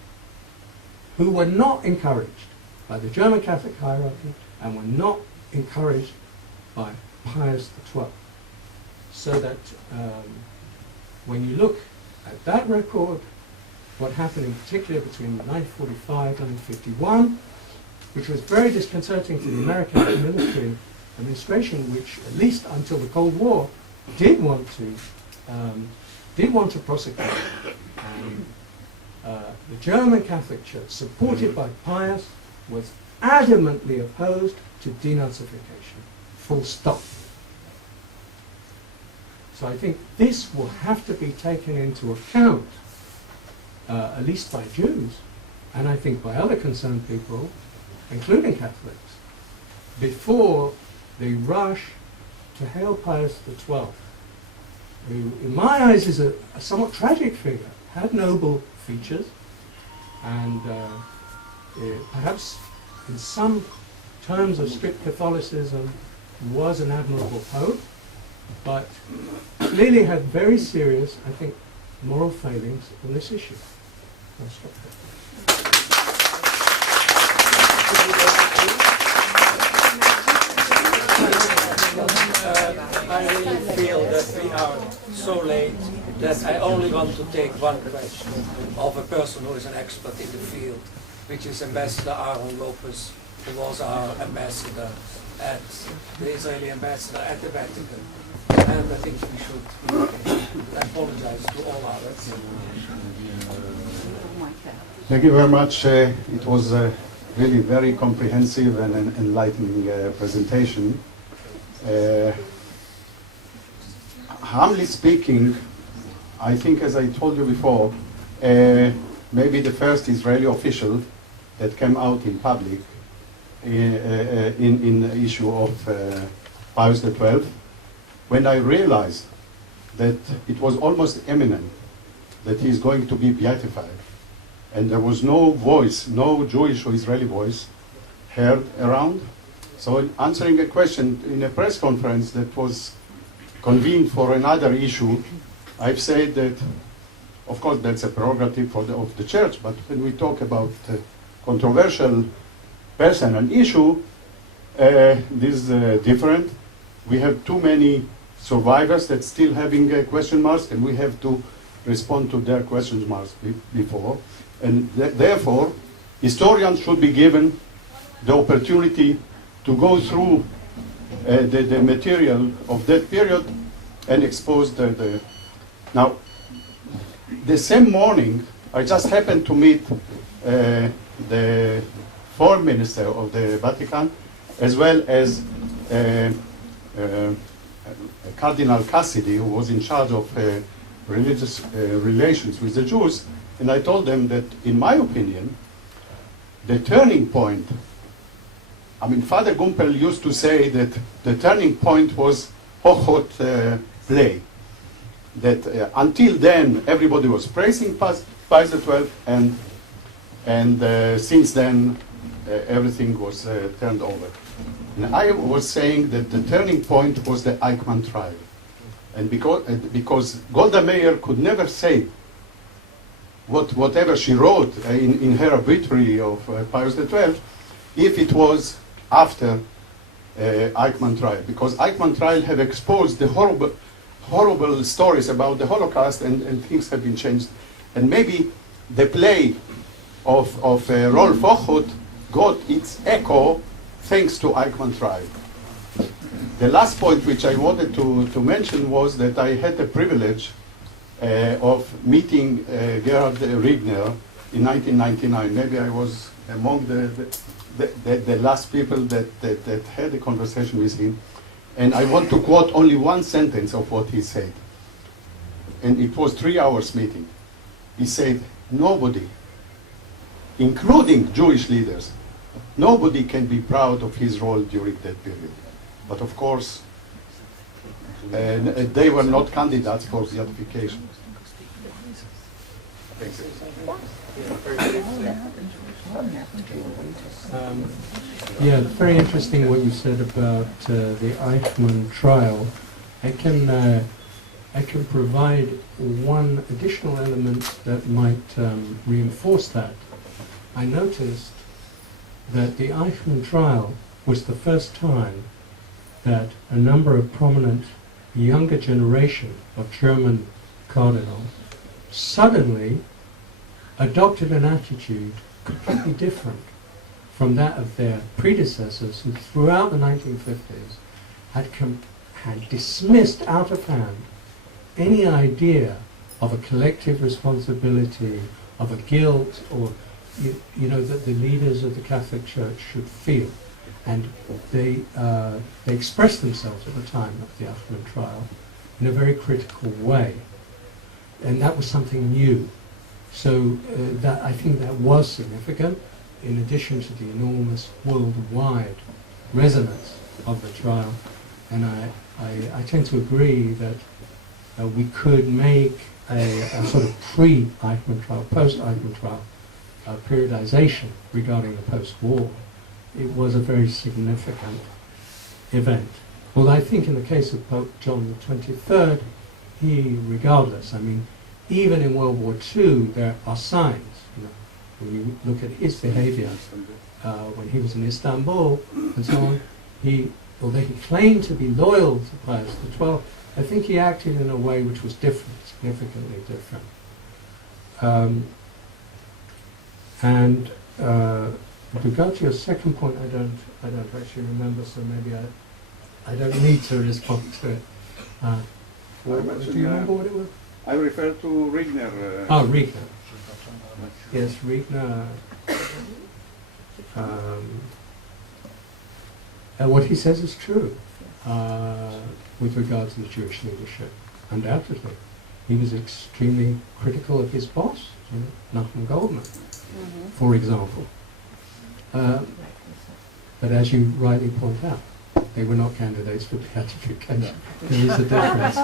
who were not encouraged by the German Catholic hierarchy and were not encouraged by Pius XII. So that when you look at that record, what happened in particular between 1945 and 1951, which was very disconcerting to the American military administration, which at least until the Cold War did want to prosecute the German Catholic Church, supported by Pius, was adamantly opposed to denazification. Full stop. So I think this will have to be taken into account, at least by Jews, and I think by other concerned people, including Catholics, before they rush to hail Pius XII, who in my eyes is a somewhat tragic figure, had noble features, and perhaps in some terms of strict Catholicism was an admirable pope, but clearly had very serious, I think, moral failings on this issue. I'll stop there. I really feel that we are so late that I only want to take one question of a person who is an expert in the field, which is Ambassador Aaron Lopez, who was our ambassador at the Israeli ambassador at the Vatican. And I think we should apologize to all our Thank you very much. It was really very comprehensive and an enlightening presentation. Humbly speaking, I think, as I told you before, maybe the first Israeli official that came out in public in the issue of Pius XII, when I realized that it was almost imminent that he is going to be beatified, and there was no voice, no Jewish or Israeli voice heard around. So in answering a question in a press conference that was convened for another issue, I've said that, of course, that's a prerogative of the church, but when we talk about controversial person and issue, this is different. We have too many survivors that still having question marks, and we have to respond to their question marks before. And therefore, historians should be given the opportunity to go through the material of that period and expose the... Now, the same morning, I just happened to meet the foreign minister of the Vatican, as well as Cardinal Cassidy, who was in charge of religious relations with the Jews, and I told them that, in my opinion, the turning point, I mean, Father Gumpel used to say that the turning point was Hochhuth play. That until then, everybody was praising Pius XII, and since then, everything was turned over. And I was saying that the turning point was the Eichmann trial. And because Golda Meir could never say whatever she wrote in her obituary of Pius XII, if it was after Eichmann trial, because Eichmann trial have exposed the horrible stories about the Holocaust, and things have been changed. And maybe the play of Rolf Hochhuth got its echo thanks to Eichmann trial. The last point which I wanted to mention was that I had the privilege of meeting Gerhard Riegner in 1999. Maybe I was among the last people that had a conversation with him. And I want to quote only one sentence of what he said. And it was 3 hours meeting. He said, nobody, including Jewish leaders, nobody can be proud of his role during that period. But of course, they were not candidates for beatification. Yeah, very interesting what you said about the Eichmann trial. I can provide one additional element that might reinforce that. I noticed that the Eichmann trial was the first time that a number of prominent younger generation of German cardinals suddenly adopted an attitude completely different from that of their predecessors, who throughout the 1950s had dismissed out of hand any idea of a collective responsibility of a guilt, or you know, that the leaders of the Catholic Church should feel. And they expressed themselves at the time of the Achman trial in a very critical way. And that was something new. So that, I think that was significant, in addition to the enormous worldwide resonance of the trial. And I tend to agree that we could make a sort of pre-Eichmann trial, post-Eichmann trial periodization regarding the post-war. It was a very significant event. Well, I think in the case of Pope John XXIII, he, regardless, I mean, even in World War II, there are signs. You know, when you look at his behavior when he was in Istanbul and so on, although he claimed to be loyal to Pius XII, I think he acted in a way which was different, significantly different. With regard to your second point, I don't actually remember, so maybe I don't need to respond to it. Do you remember what it was? I refer to Regner. Regner. Yes, Regner. What he says is true with regard to the Jewish leadership, undoubtedly. He was extremely critical of his boss, you know, Nachman Goldman, for example. But as you rightly point out, they were not candidates for beatification. There is a difference.